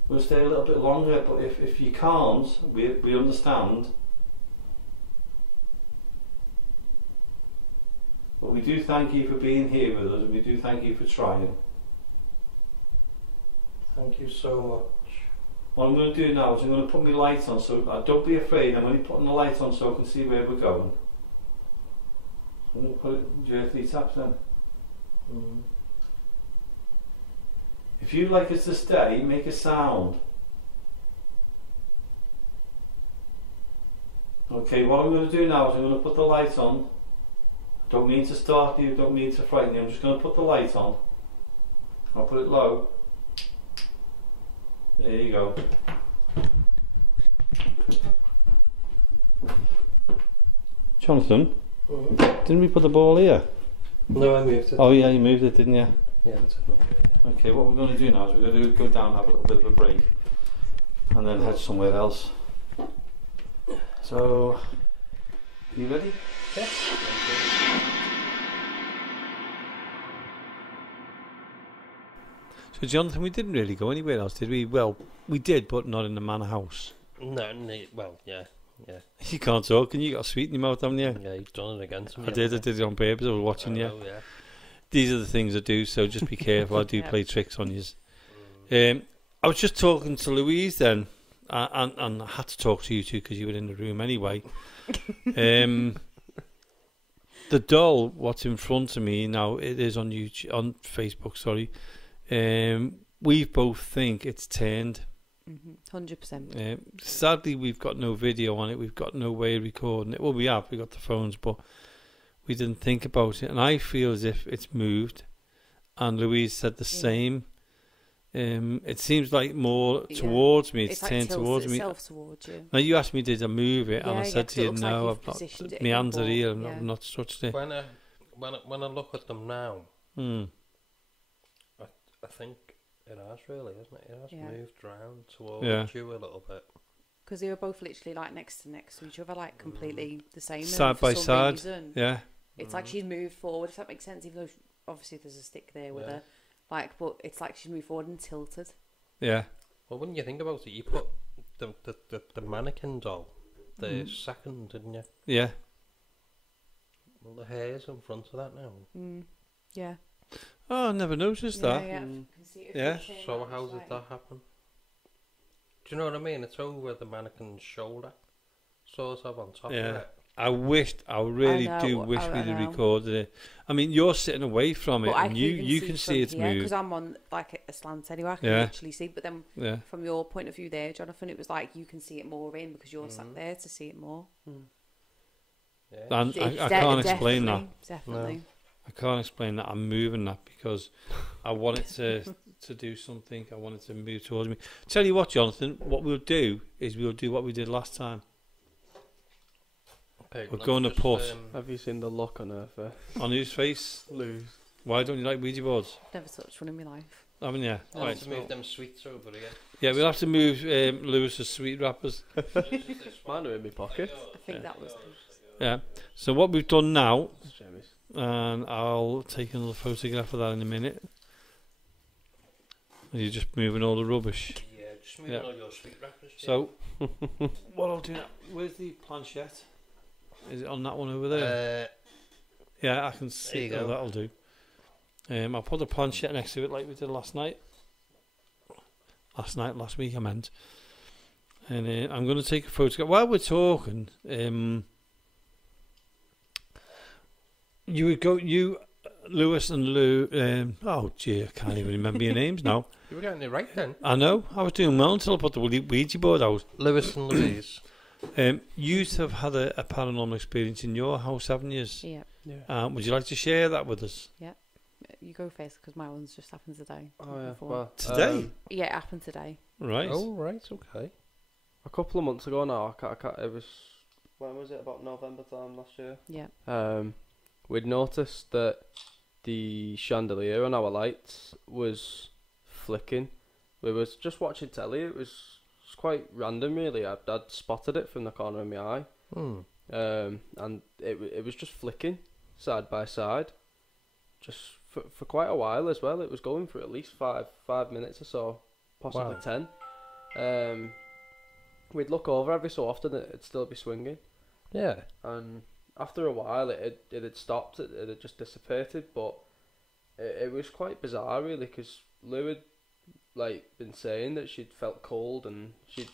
we'll stay a little bit longer. But if you can't, we understand. But we do thank you for being here with us, and we do thank you for trying. Thank you so much. What I'm going to do now is I'm going to put my lights on, so don't be afraid. I'm only putting the lights on so I can see where we're going. I'm going to put it gently taps in. If you'd like us to stay, make a sound. Okay, what I'm going to do now is I'm going to put the light on. I don't mean to startle you, don't mean to frighten you. I'm just going to put the light on. I'll put it low. There you go. Jonathan, didn't we put the ball here? No, I moved it. Oh yeah, you moved it, didn't you? Yeah, that's me. Okay, what we're going to do now is we're going to go down, have a little bit of a break, and then head somewhere else. So, you ready? Yeah. So, Jonathan, we didn't really go anywhere else, did we? Well, we did, but not in the Manor House. No, well, yeah. You can't talk, and you got a sweet in your mouth, haven't you? Yeah, you've done it again to me. I did it on purpose. I was watching you. Oh, yeah. These are the things I do, so just be careful. I do play tricks on you. I was just talking to Louise then, and I had to talk to you too because you were in the room anyway. The doll, what's in front of me now, it is on YouTube, on Facebook. Sorry, we both think it's turned. 100%. Sadly, we've got no video on it. We've got no way of recording it. Well, we have. We got the phones, but we didn't think about it. And I feel as if it's moved. And Louise said the same. It seems like more towards me. It's turned towards me. Towards you. Now you asked me, did I move it? And I said to you, no, like I've not. It My hands are here, and I've not touched it. When I look at them now, I think it has really, hasn't it? It has moved round towards you a little bit. Because they were both literally like next to each other, like completely the same. Side by side. Reason, yeah. It's like she's moved forward, if that makes sense, even though obviously there's a stick there with her. Like, but it's like she's moved forward and tilted. Yeah. Well, when you think about it, you put the mannequin doll the second, didn't you? Yeah. Well, the hair's in front of that now. Yeah. Oh, I never noticed that. Yeah. Yeah. So how did that happen? Do you know what I mean? It's over the mannequin's shoulder, sort of on top of it. I really do wish we'd have recorded it. I mean, you're sitting away from it, and you can see it's moved. Because I'm on like a slant anyway, I can literally see. But then from your point of view there, Jonathan, it was like you can see it more in because you're sat there to see it more. Yeah. And I can't explain that. Definitely. No. I can't explain that. I'm moving that because I want it to do something. I want it to move towards me. Tell you what, Jonathan, what we'll do is we'll do what we did last time. Okay, we're going to put. Have you seen the look on her face? On whose face? Louise. Why don't you like Ouija boards? Never touched one in my life. Haven't you? I'll have to move them sweets over here. Yeah, we'll have to move Lewis's sweet wrappers. Mine are in my pocket. I think that was. Yeah. So what we've done now, and I'll take another photograph of that in a minute. Are you just moving all the rubbish? Yeah, just moving all your sweet wrappers. So, what I'll do now, where's the planchette? Is it on that one over there? Yeah, I can see. There you go. That'll do. I'll put the planchette next to it like we did last night. Last week I meant. And I'm going to take a photograph. While we're talking, Lewis and Lou. Oh, gee, I can't even remember your names now. You were getting it right then. I know. I was doing well until I put the Ouija board out. Lewis and Louise. You have had a paranormal experience in your house, haven't you? Yeah. Would you like to share that with us? Yeah. You go first because my one's just happened today. Oh yeah. Well, today? Yeah, it happened today. Right. Oh right. Okay. A couple of months ago now. It was. When was it? About November time last year. Yeah. We'd noticed that the chandelier on our lights was flicking. We was just watching telly. It was quite random, really. I'd spotted it from the corner of my eye. And it was just flicking side by side, just for quite a while as well. It was going for at least five minutes or so, possibly 10. We'd look over every so often, it'd still be swinging. Yeah. And after a while, it had stopped. It had just dissipated, but it was quite bizarre, really, because Lou had been saying that she'd felt cold, and she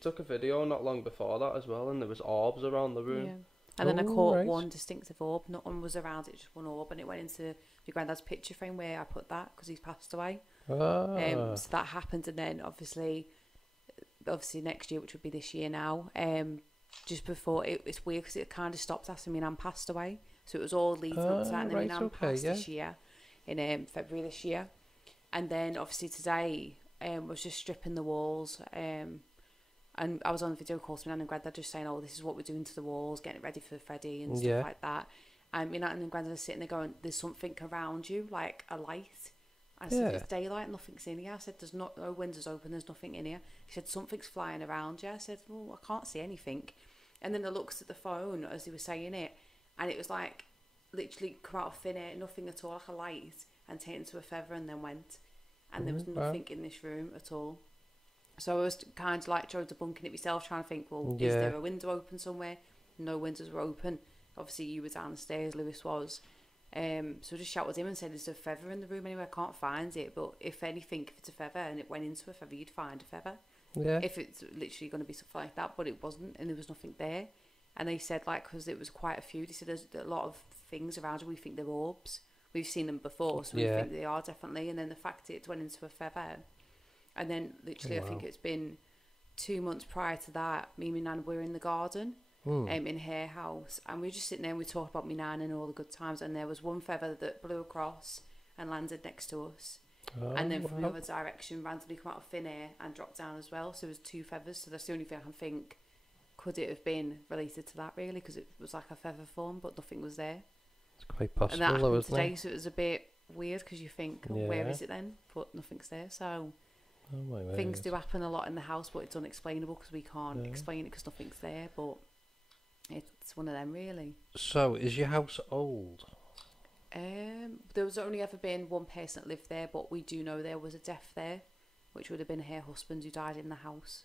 took a video not long before that as well, and there was orbs around the room. Yeah. And then I caught one distinctive orb. Not one was around it, just one orb, and it went into your granddad's picture frame where I put that because he's passed away. So that happened, and then obviously next year, which would be this year now. Just before it's weird because it kind of stopped after my nan passed away, so it was all leading up to that, and then my nan passed this year in February this year. And then obviously today was just stripping the walls, and I was on a video call to my nan and granddad just saying, oh, this is what we're doing to the walls, getting it ready for Freddie and stuff like that. and my nan and granddad are sitting there going, "There's something around you, like a light." I said, "It's daylight, nothing's in here." I said, "There's no windows open, there's nothing in here." She said, "Something's flying around you." I said, "Well, I can't see anything." And then I looked at the phone as they were saying it, and it was like literally come out of thin air, nothing at all, like a light, and turned into a feather and then went. And there was nothing in this room at all. So I was kind of like trying to debunking it myself, trying to think, well, is there a window open somewhere? No windows were open. Obviously, you were downstairs, Lewis was. So I just shouted at him and said, "There's a feather in the room anyway, I can't find it. But if anything, if it's a feather and it went into a feather, you'd find a feather. Yeah. If it's literally going to be something like that," but it wasn't, and there was nothing there. And they said, like, because it was quite a few, they said there's a lot of things around you, we think they're orbs. We've seen them before, so we think they are definitely. And then the fact it went into a feather. And then literally, I think it's been 2 months prior to that, me and my nan were in the garden. In her house, and we were just sitting there and we talked about my nan and all the good times, and there was one feather that blew across and landed next to us, and then from the other direction randomly come out of thin air and dropped down as well. So there was 2 feathers. So that's the only thing I can think, could it have been related to that really, because it was like a feather form but nothing was there. It's quite possible, and that though, happened isn't today, it? so it was a bit weird because you think, where is it then, but nothing's there. So things do happen a lot in the house, but it's unexplainable because we can't explain it because nothing's there. But it's one of them, really. So, is your house old? There was only ever been one person that lived there, but we do know there was a death there, which would have been her husband who died in the house.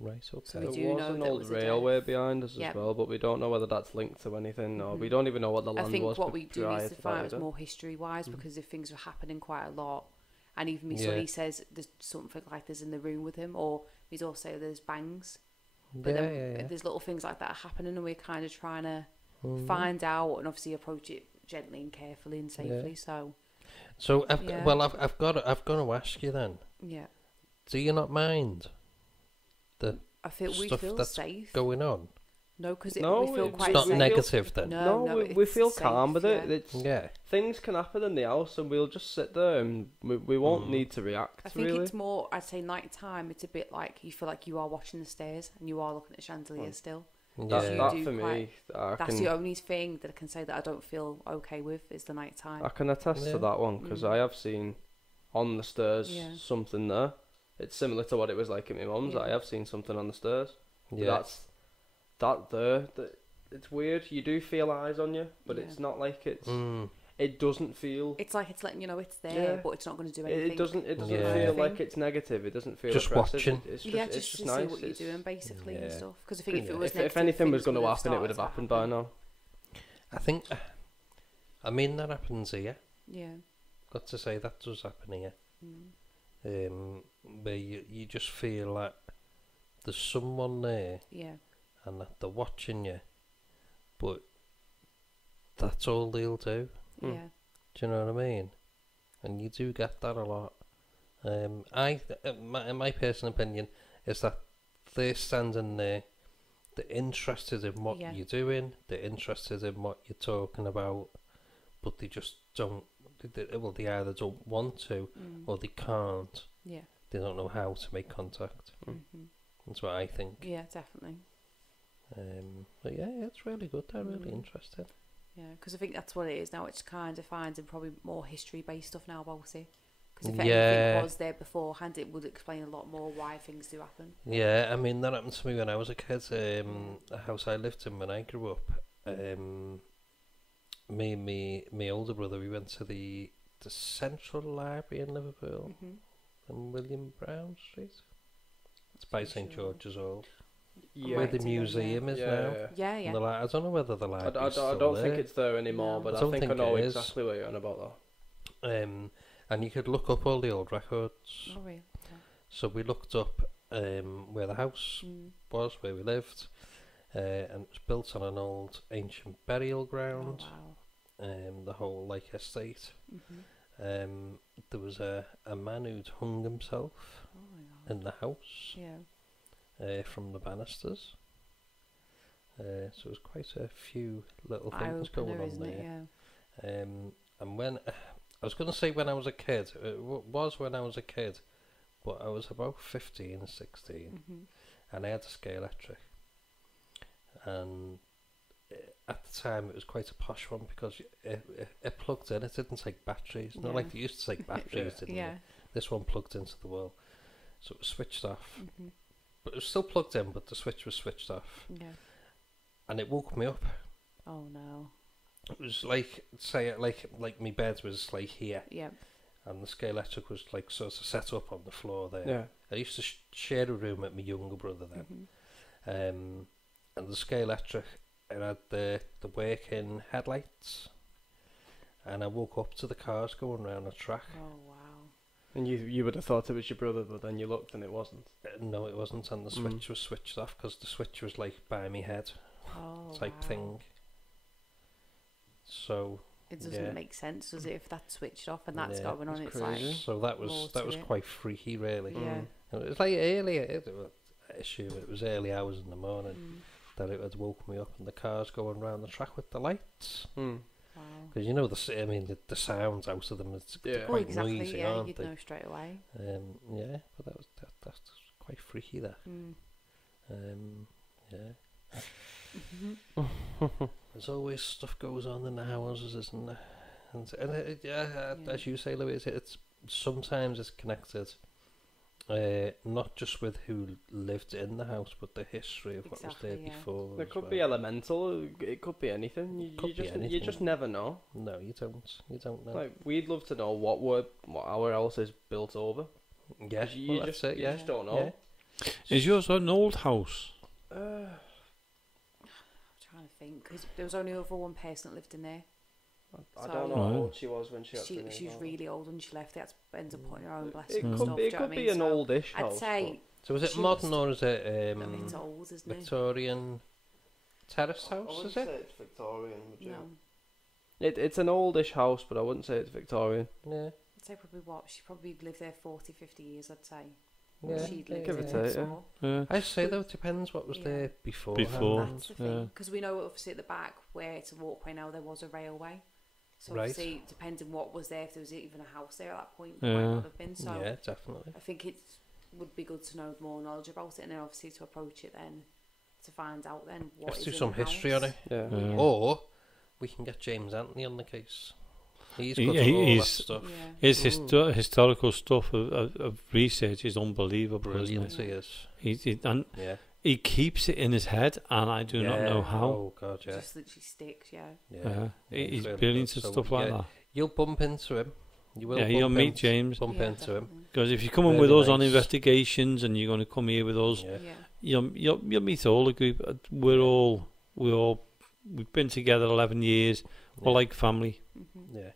Right, okay. So we There do was know an there old was a railway death. behind us as well, but we don't know whether that's linked to anything, or we don't even know what the land I think was. what we do prior is to that find out either. more history-wise, because if things were happening quite a lot, and even my son, he says there's something like this in the room with him, or he's also there's bangs. But then there's little things like that are happening, and we're kind of trying to find out and obviously approach it gently and carefully and safely. So I've got to ask you then. Yeah. Do you not mind the I feel we stuff feel that's safe. going on? No, because we it's feel quite It's not safe. negative then. No, we it's feel safe, calm with it. yeah. It's, things can happen in the house, and we'll just sit there, and we won't need to react. I think really. it's more, I'd say night time, it's a bit like you feel like you are watching the stairs and you are looking at the chandelier still. That You for do me, that's the only thing that I can say that I don't feel okay with is the night time. I can attest to that one, because I have seen on the stairs something there. It's similar to what it was like at my mum's. I have seen something on the stairs. That's it's weird. You do feel eyes on you, but it's not like it's. It doesn't feel. It's like it's letting you know it's there, but it's not going to do anything. It doesn't feel like it's negative. It doesn't feel just aggressive. watching. It's just just to nice. see what you're doing basically and stuff. Because I think if it was if anything was going to happen, it would have happened by now. I think. I mean, that happens here. Yeah. Got to say that does happen here. Where you just feel like there's someone there. Yeah. And that they're watching you, but that's all they'll do. Yeah. Do you know what I mean? And you do get that a lot. My personal opinion is that they're standing there, they're interested in what you're doing, they're interested in what you're talking about, but they just don't. They either don't want to or they can't. Yeah. They don't know how to make contact. That's what I think. Yeah, definitely. But it's really good. They're really interesting. Yeah, because I think that's what it is now. It's kind of finding probably more history-based stuff now about it. Because if anything was there beforehand, it would explain a lot more why things do happen. Yeah, I mean, that happened to me when I was a kid. The house I lived in when I grew up, me and my older brother, we went to the Central Library in Liverpool, on William Brown Street. It's by St George's Hall. Yeah. Where the museum is now. Yeah. I don't know whether the library's I don't think it's there anymore, but I think I know it is. exactly what you're on about that. And you could look up all the old records. Oh, really? Okay. So we looked up where the house was, where we lived, and it was built on an old ancient burial ground. Oh, wow. The whole estate. There was a man who'd hung himself in the house. Yeah. From the banisters. So it was quite a few little things going on there. Yeah. And when I was going to say when I was a kid, it was when I was a kid, but I was about 15 or 16, and I had a Scale Electric, and at the time it was quite a posh one because it plugged in. It didn't take batteries. Not Yeah. like they used to take batteries, didn't Yeah. they? This one plugged into the wall, so it was switched off. Mhm. But it was still plugged in, but the switch was switched off, Yeah. and it woke me up. Oh no. It was like like my bed was like here, Yeah. and the scale electric was like sort of set up on the floor there. Yeah. I used to share a room with my younger brother then. And the scale electric, it had the working headlights, and I woke up to the cars going round the track. Oh wow. And you would have thought it was your brother, but then you looked and it wasn't. No, it wasn't, and the switch was switched off because the switch was like by my head Oh. type wow. thing. So It doesn't yeah. make sense, does it? If that's switched off and that's Yeah, going on, it's it's crazy. like so that more was to it. quite freaky, really. yeah. And it was like early issue. It was early hours in the morning Mm. that it had woke me up, and the cars going round the track with the lights. Mm. Wow. Because you know the sounds out of them, it's Yeah. Oh, quite exactly. noisy, Yeah, aren't you'd they? know straight away. Yeah, but that's quite freaky. That. Mm. Yeah. There's always stuff goes on in the houses, isn't there? And Yeah. as you say, Louise, it's sometimes it's connected, not just with who lived in the house, but the history of what was there Exactly, yeah. before. It as could well. be elemental. It could be anything. Could be You anything. just never know. No, you don't. You don't know. Like we'd love to know what our house is built over. Yeah, 'Cause you well, just that's it, you yeah. just don't know. Is yours an old house? I'm trying to think because there was only over one person that lived in there. I So- don't know how Right. old she was when she got to She was really old when she left. They had to end up putting her own blessing It and could stuff. be, do it you know could what I be mean? an So oldish I'd house. say So is it she modern was- or is it it's old, isn't it? Victorian terrace house? Is it? it's Victorian. No, It's an oldish house, but I wouldn't say it's Victorian. Yeah. I'd say probably what she probably lived there 40, 50 years. I'd say. Yeah. She'd yeah, lived Give in it yeah. to next it, yeah. door. Yeah. I say though, it depends what was Yeah. there before. Before. That's the Yeah. thing, because we know obviously at the back where it's a walkway now there was a railway. So Right. obviously depending what was there, if there was even a house there at that point, Yeah. might not have been. So Yeah, definitely. I think it would be good to know more knowledge about it, and then obviously to approach it then to find out then what Let's is do in some the history house. on it. Yeah. Yeah. Or we can get James Anthony on the case. He's He- got all that he's- stuff. Yeah. His historical stuff of research is unbelievable, Brilliant, isn't he it? is. And Yeah. he keeps it in his head, and I do not know how. Oh God, yeah. Just literally sticks, yeah. Yeah. He's really brilliant good. at So, stuff like yeah, that. You'll bump into him. You will. Yeah, you'll bump meet into- James. Bump Yeah, into him. definitely. Because if you come in Really with us on nice. investigations, and you're going to come here with us, Yeah. Yeah. you'll meet all the group. We've been together 11 years. We're like family. Mm-hmm. Yeah.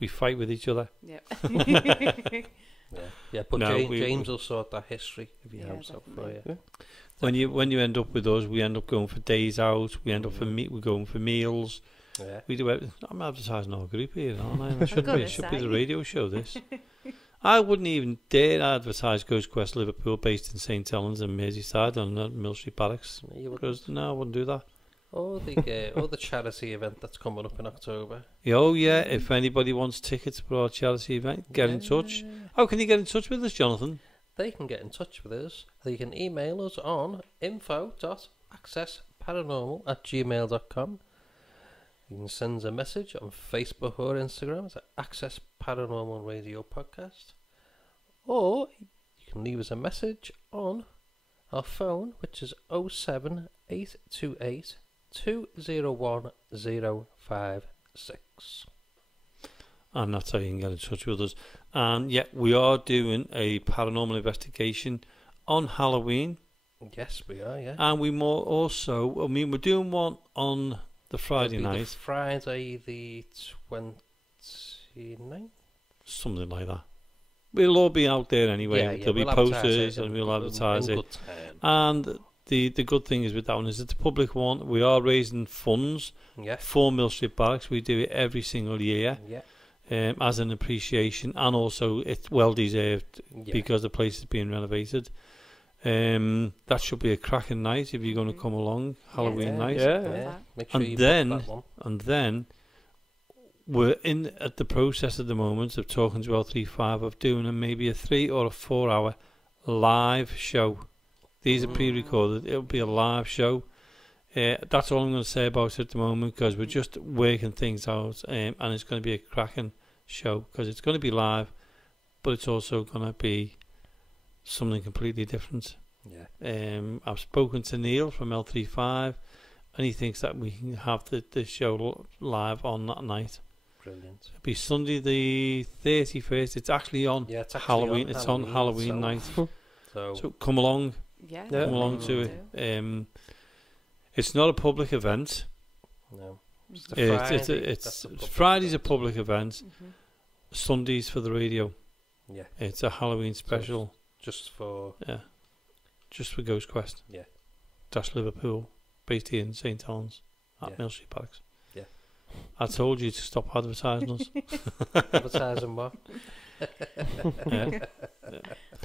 We fight with each other. Yeah. Yeah. But No, James will sort that history if he Yeah, helps out for definitely. you. When you end up with us, we end up going for days out. We end up we're going for meals. Yeah. We do. I'm advertising our group here, aren't I? It should be. gonna It should be say. the radio show. This. I wouldn't even dare advertise Ghost Quest Liverpool, based in St Helens and Merseyside, on Mill Street Barracks. You would. Because no, I wouldn't do that. Or the charity event that's coming up in October. Oh yeah, if anybody wants tickets for our charity event, get in touch. How can you get in touch with us, Jonathan? They can get in touch with us. They can email us on info.accessparanormal@gmail.com. You can send us a message on Facebook or Instagram. It's at Access Paranormal Radio Podcast. Or you can leave us a message on our phone, which is 07828 201 056. And that's how you can get in touch with us. And yeah, we are doing a paranormal investigation on Halloween. Yes, we are, yeah. And we're doing one on the Friday It'll be night. the Friday the 29th? Something like that. We'll all be out there anyway. Yeah, There'll be we'll advertise posters it and in- we'll advertise in it. good time. And the good thing is with that one is it's a public one. We are raising funds Yeah. for Mill Street Barracks. We do it every single year Yeah. as an appreciation, and also it's well deserved Yeah. because the place is being renovated. That should be a cracking night if you're going to come along, Halloween Yeah. night. Yeah. Make sure And you then- book that one. And then we're at the process at the moment of talking to L35 of doing maybe a 3 or a 4 hour live show. These are pre-recorded. It'll be a live show. That's all I'm going to say about it at the moment, because we're just working things out, and it's going to be a cracking show, because it's going to be live, but it's also going to be something completely different. Yeah. I've spoken to Neil from L35, and he thinks that we can have the show live on that night. Brilliant. It'll be Sunday the 31st. It's actually on It's actually Halloween. on It's on Halloween night. So come along. Yeah. Come along to it. It's not a public event. No. It's Friday's a public event. Mm-hmm. Sundays for the radio. Yeah. It's a Halloween special. Just for Ghost Quest. Yeah. Dash Liverpool, based here in St Helens at Mill Street Barracks. Yeah. I told you to stop advertising us. Advertising what?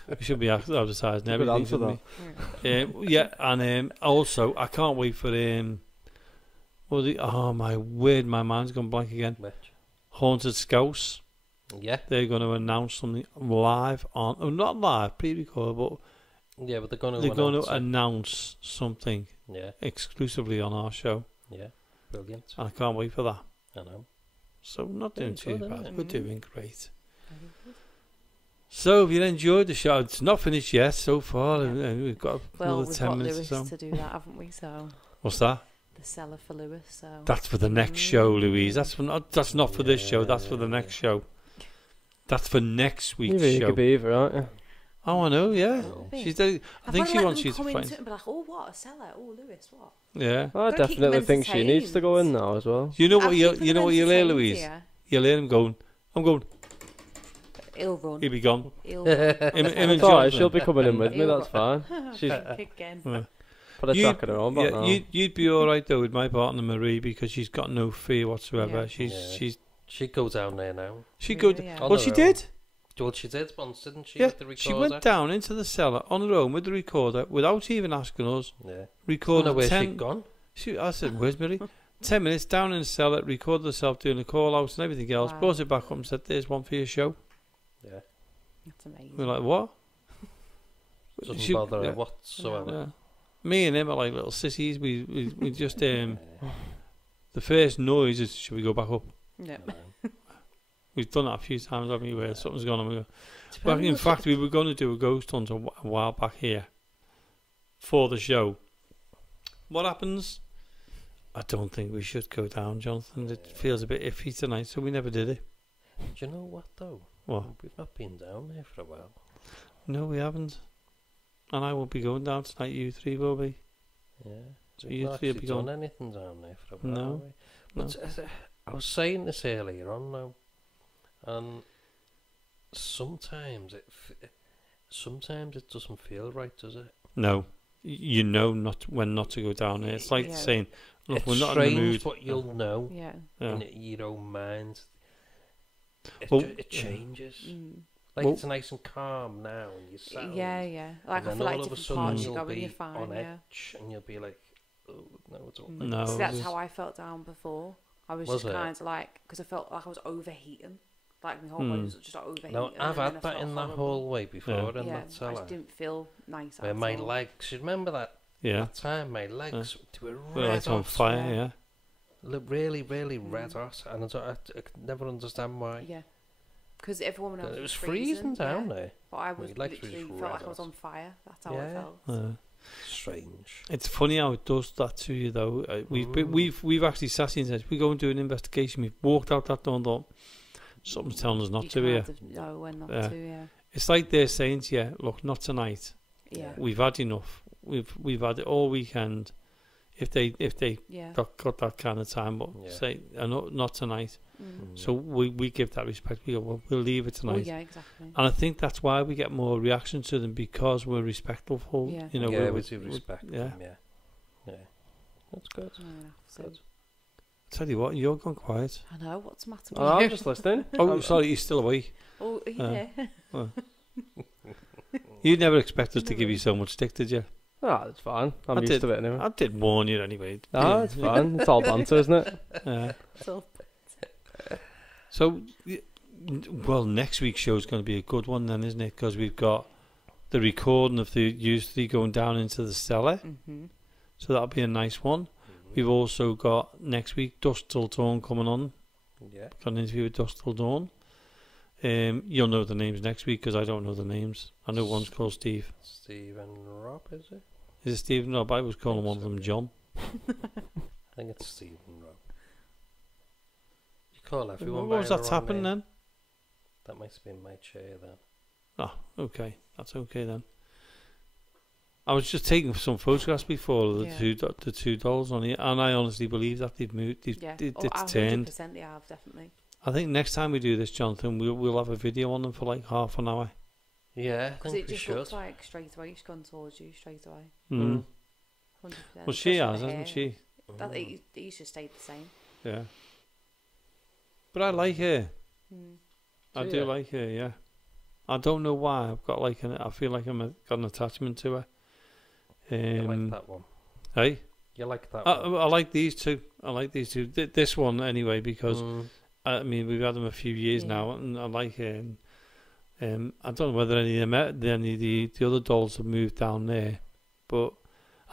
We should be advertising Good everything. answer, Shouldn't we? And also I can't wait for oh my word, my mind's gone blank again. Which? Haunted Scouse. Yeah. They're going to announce something live on, not live, pre-recorded, but but they're going to announce something exclusively on our show. Yeah, brilliant. I can't wait for that. I know. So we're not doing too good, bad. isn't We're doing great. So if you enjoyed the show, it's not finished yet so far. We've got another 10 minutes Lewis or so. to do that, haven't we? So what's that? the cellar for Lewis. So That's for the next show, Louise. That's not for this show. That's for the next show. That's for next week's You show. could be either, aren't you? Oh, I know. Yeah, she's. I think she wants you to come find. into it and be like, oh, what a cellar? Oh, Lewis, what? Yeah. I Gotta keep them definitely think she needs to go in entertained. now as well. You know what? I'll You keep know them what you'll hear, entertained, Louise. yeah. You'll hear him going. I'm going. He'll run. He'll be gone. He'll run. Him and It's alright, Jonathan. she'll be coming in with me, that's fine. She's Again. Yeah. put a track in her own back now. You'd be all right though with my partner Marie, because she's got no fear whatsoever. Yeah. She'd go down there now. She could. Yeah. On Well, her she own. did. Well, she did once, didn't she? Yeah, With the recorder? she went down into the cellar on her own with the recorder without even asking us. Yeah. I don't Recorded know where 10. she'd gone. I said, "Where's Marie?" 10 minutes down in the cellar, recorded herself doing the call outs and everything else. Wow. Brought it back up and said, "There's one for your show." Yeah. That's amazing. We're like, "What?" Doesn't bother her yeah. whatsoever. Yeah. Me and him are like little sissies. We just the first noise is, should we go back up? Yeah. We've done that a few times, haven't we? Where something's gone on. We go. But in fact, we were going to do a ghost hunt a while back here for the show. What happens? I don't think we should go down, Jonathan. It feels a bit iffy tonight, so we never did it. Do you know what though? What? We've not been down there for a while. No, we haven't. And I won't be going down tonight. You three will be. Yeah. So We've you not three will actually be done going. anything down there for a while. No. have we? But I was saying this earlier on now, and sometimes it doesn't feel right, does it? No, you know when not to go down there. It's like saying, "Look, It's we're not strange, in the mood." but you'll know Yeah. in your own mind. It changes. Like Well- it's nice and calm now, and you're settled. Yeah. Like And I then feel like all of a different sudden parts you you'll go and be you're fine. on Yeah. edge, and you'll be like, "Oh no, it's all No. See, that's it how was- I felt down before. I was Was just it? kind of like, because I felt like I was overheating. Like my whole body was just like overheating. No, and I've then I had that felt in that horrible. hallway before in Yeah, that I cellar. just didn't feel nice Where at my all. legs, you remember that? Yeah, That time my legs they were we're red like on hot. fire. yeah. Yeah, Look, really, really red hot, and I could never understand why. Yeah. Because everyone else It was was freezing down yeah. there. But I My was legs were literally just felt like red I was hot. on fire. That's how I Yeah. felt. Strange. It's funny how it does that to you, though. We've actually sassy and said we go and do an investigation. We've walked out that door and thought something's telling us not You to here. kind of know when not Yeah. to, yeah. It's like they're saying to you, "Look, not tonight. Yeah. We've had enough. We've had it all weekend." If they Yeah. got that kind of time, but Yeah. say not tonight. Mm. So we give that respect. We go, "Well, we'll leave it Oh, tonight." yeah, exactly. And I think that's why we get more reaction to them, because we're respectful. Yeah. You know, yeah, we we're, do respect yeah. them, yeah. That's good. Yeah, so- Good. Tell you what, you're gone quiet. I know, what's the matter with Oh, you? I'm just listening. Oh, sorry, you're still awake. Oh, yeah. You never expect us to give you so much stick, did you? Ah, it's fine. I'm I used did. to it anyway. I did warn you anyway. Ah, it's fine. It's all banter, isn't it? Yeah. So, So, well, next week's show is going to be a good one then, isn't it? Because we've got the recording of the Youve 3 going down into the cellar. mm-hmm. So that'll be a nice one. We've also got next week Dusk Till Dawn coming on. Yeah. Got an interview with Dusk Till Dawn. You'll know the names next week because I don't know the names. I know one's called Steve. Steve and Rob, is it? Is it Steve? No, but I was calling one of them John. I think it's Steve and Rob. You call everyone. What was by that the wrong tapping name. then? That might have been my chair then. Ah, okay. That's okay then. I was just taking some photographs before of the two dolls on here, and I honestly believe that they've moved. It's turned. 100% they have, definitely. I think next time we do this, Jonathan, we'll have a video on them for like half an hour. Yeah, I Because think it we just should. looks like straight away she's gone towards you straight away. 100%. Well, she has, hasn't she? That he's just stayed the same. Yeah. But I like her. I Do do you? like her. Yeah. I don't know why. I've got like I feel like got an attachment to her. You like that one? Hey. You like that I one? like these two. I like these two. This one anyway because I mean we've had them a few years now, and I like her. And, I don't know whether any of the other dolls have moved down there, but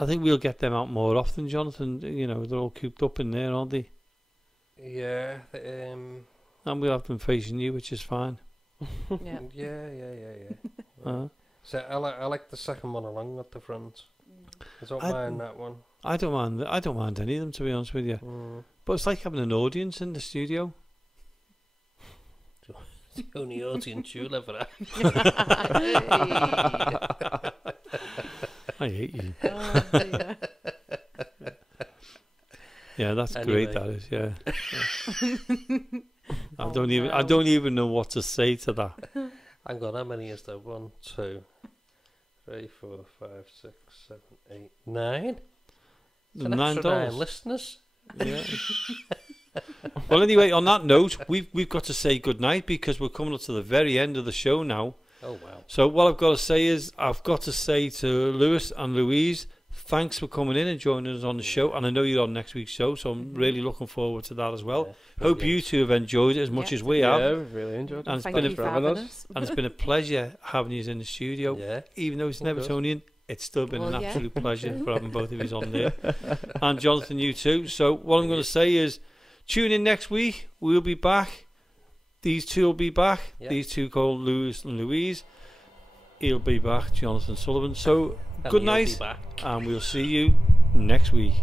I think we'll get them out more often, Jonathan. You know, they're all cooped up in there, aren't they? Yeah. And we'll have them facing you, which is fine. Yeah. Yeah. So I like the second one along at the front. I don't mind that one. I don't mind any of them, to be honest with you. But it's like having an audience in the studio. The only audience you'll ever have. I hate you. Oh, dear. Yeah, that's Anyway. great. That is, yeah. I don't even know what to say to that. Hang on, how many is there? 1, 2, 3, 4, 5, 6, 7, 8, 9. The An extra 9 $9. listeners. Yeah. Well, anyway, on that note, we've got to say goodnight because we're coming up to the very end of the show now. Oh wow! So what I've got to say is I've got to say to Lewis and Louise, thanks for coming in and joining us on the show. And I know you're on next week's show, so I'm really looking forward to that as well. Yeah, Hope you two have enjoyed it as much as we have. Yeah, we've really enjoyed it. And it's Thank been you for having us. and it's been a pleasure having you in the studio. Yeah. Even though it's Of course. Nevertonian, it's still been an Well, yeah. absolute pleasure for having both of you on there. And Jonathan, you too. So what I'm going to say is tune in next week. We'll be back. These two will be back. Yeah. These two called Lewis and Louise. He'll be back, Jonathan Sullivan. So And good you'll be night, back. and we'll see you next week.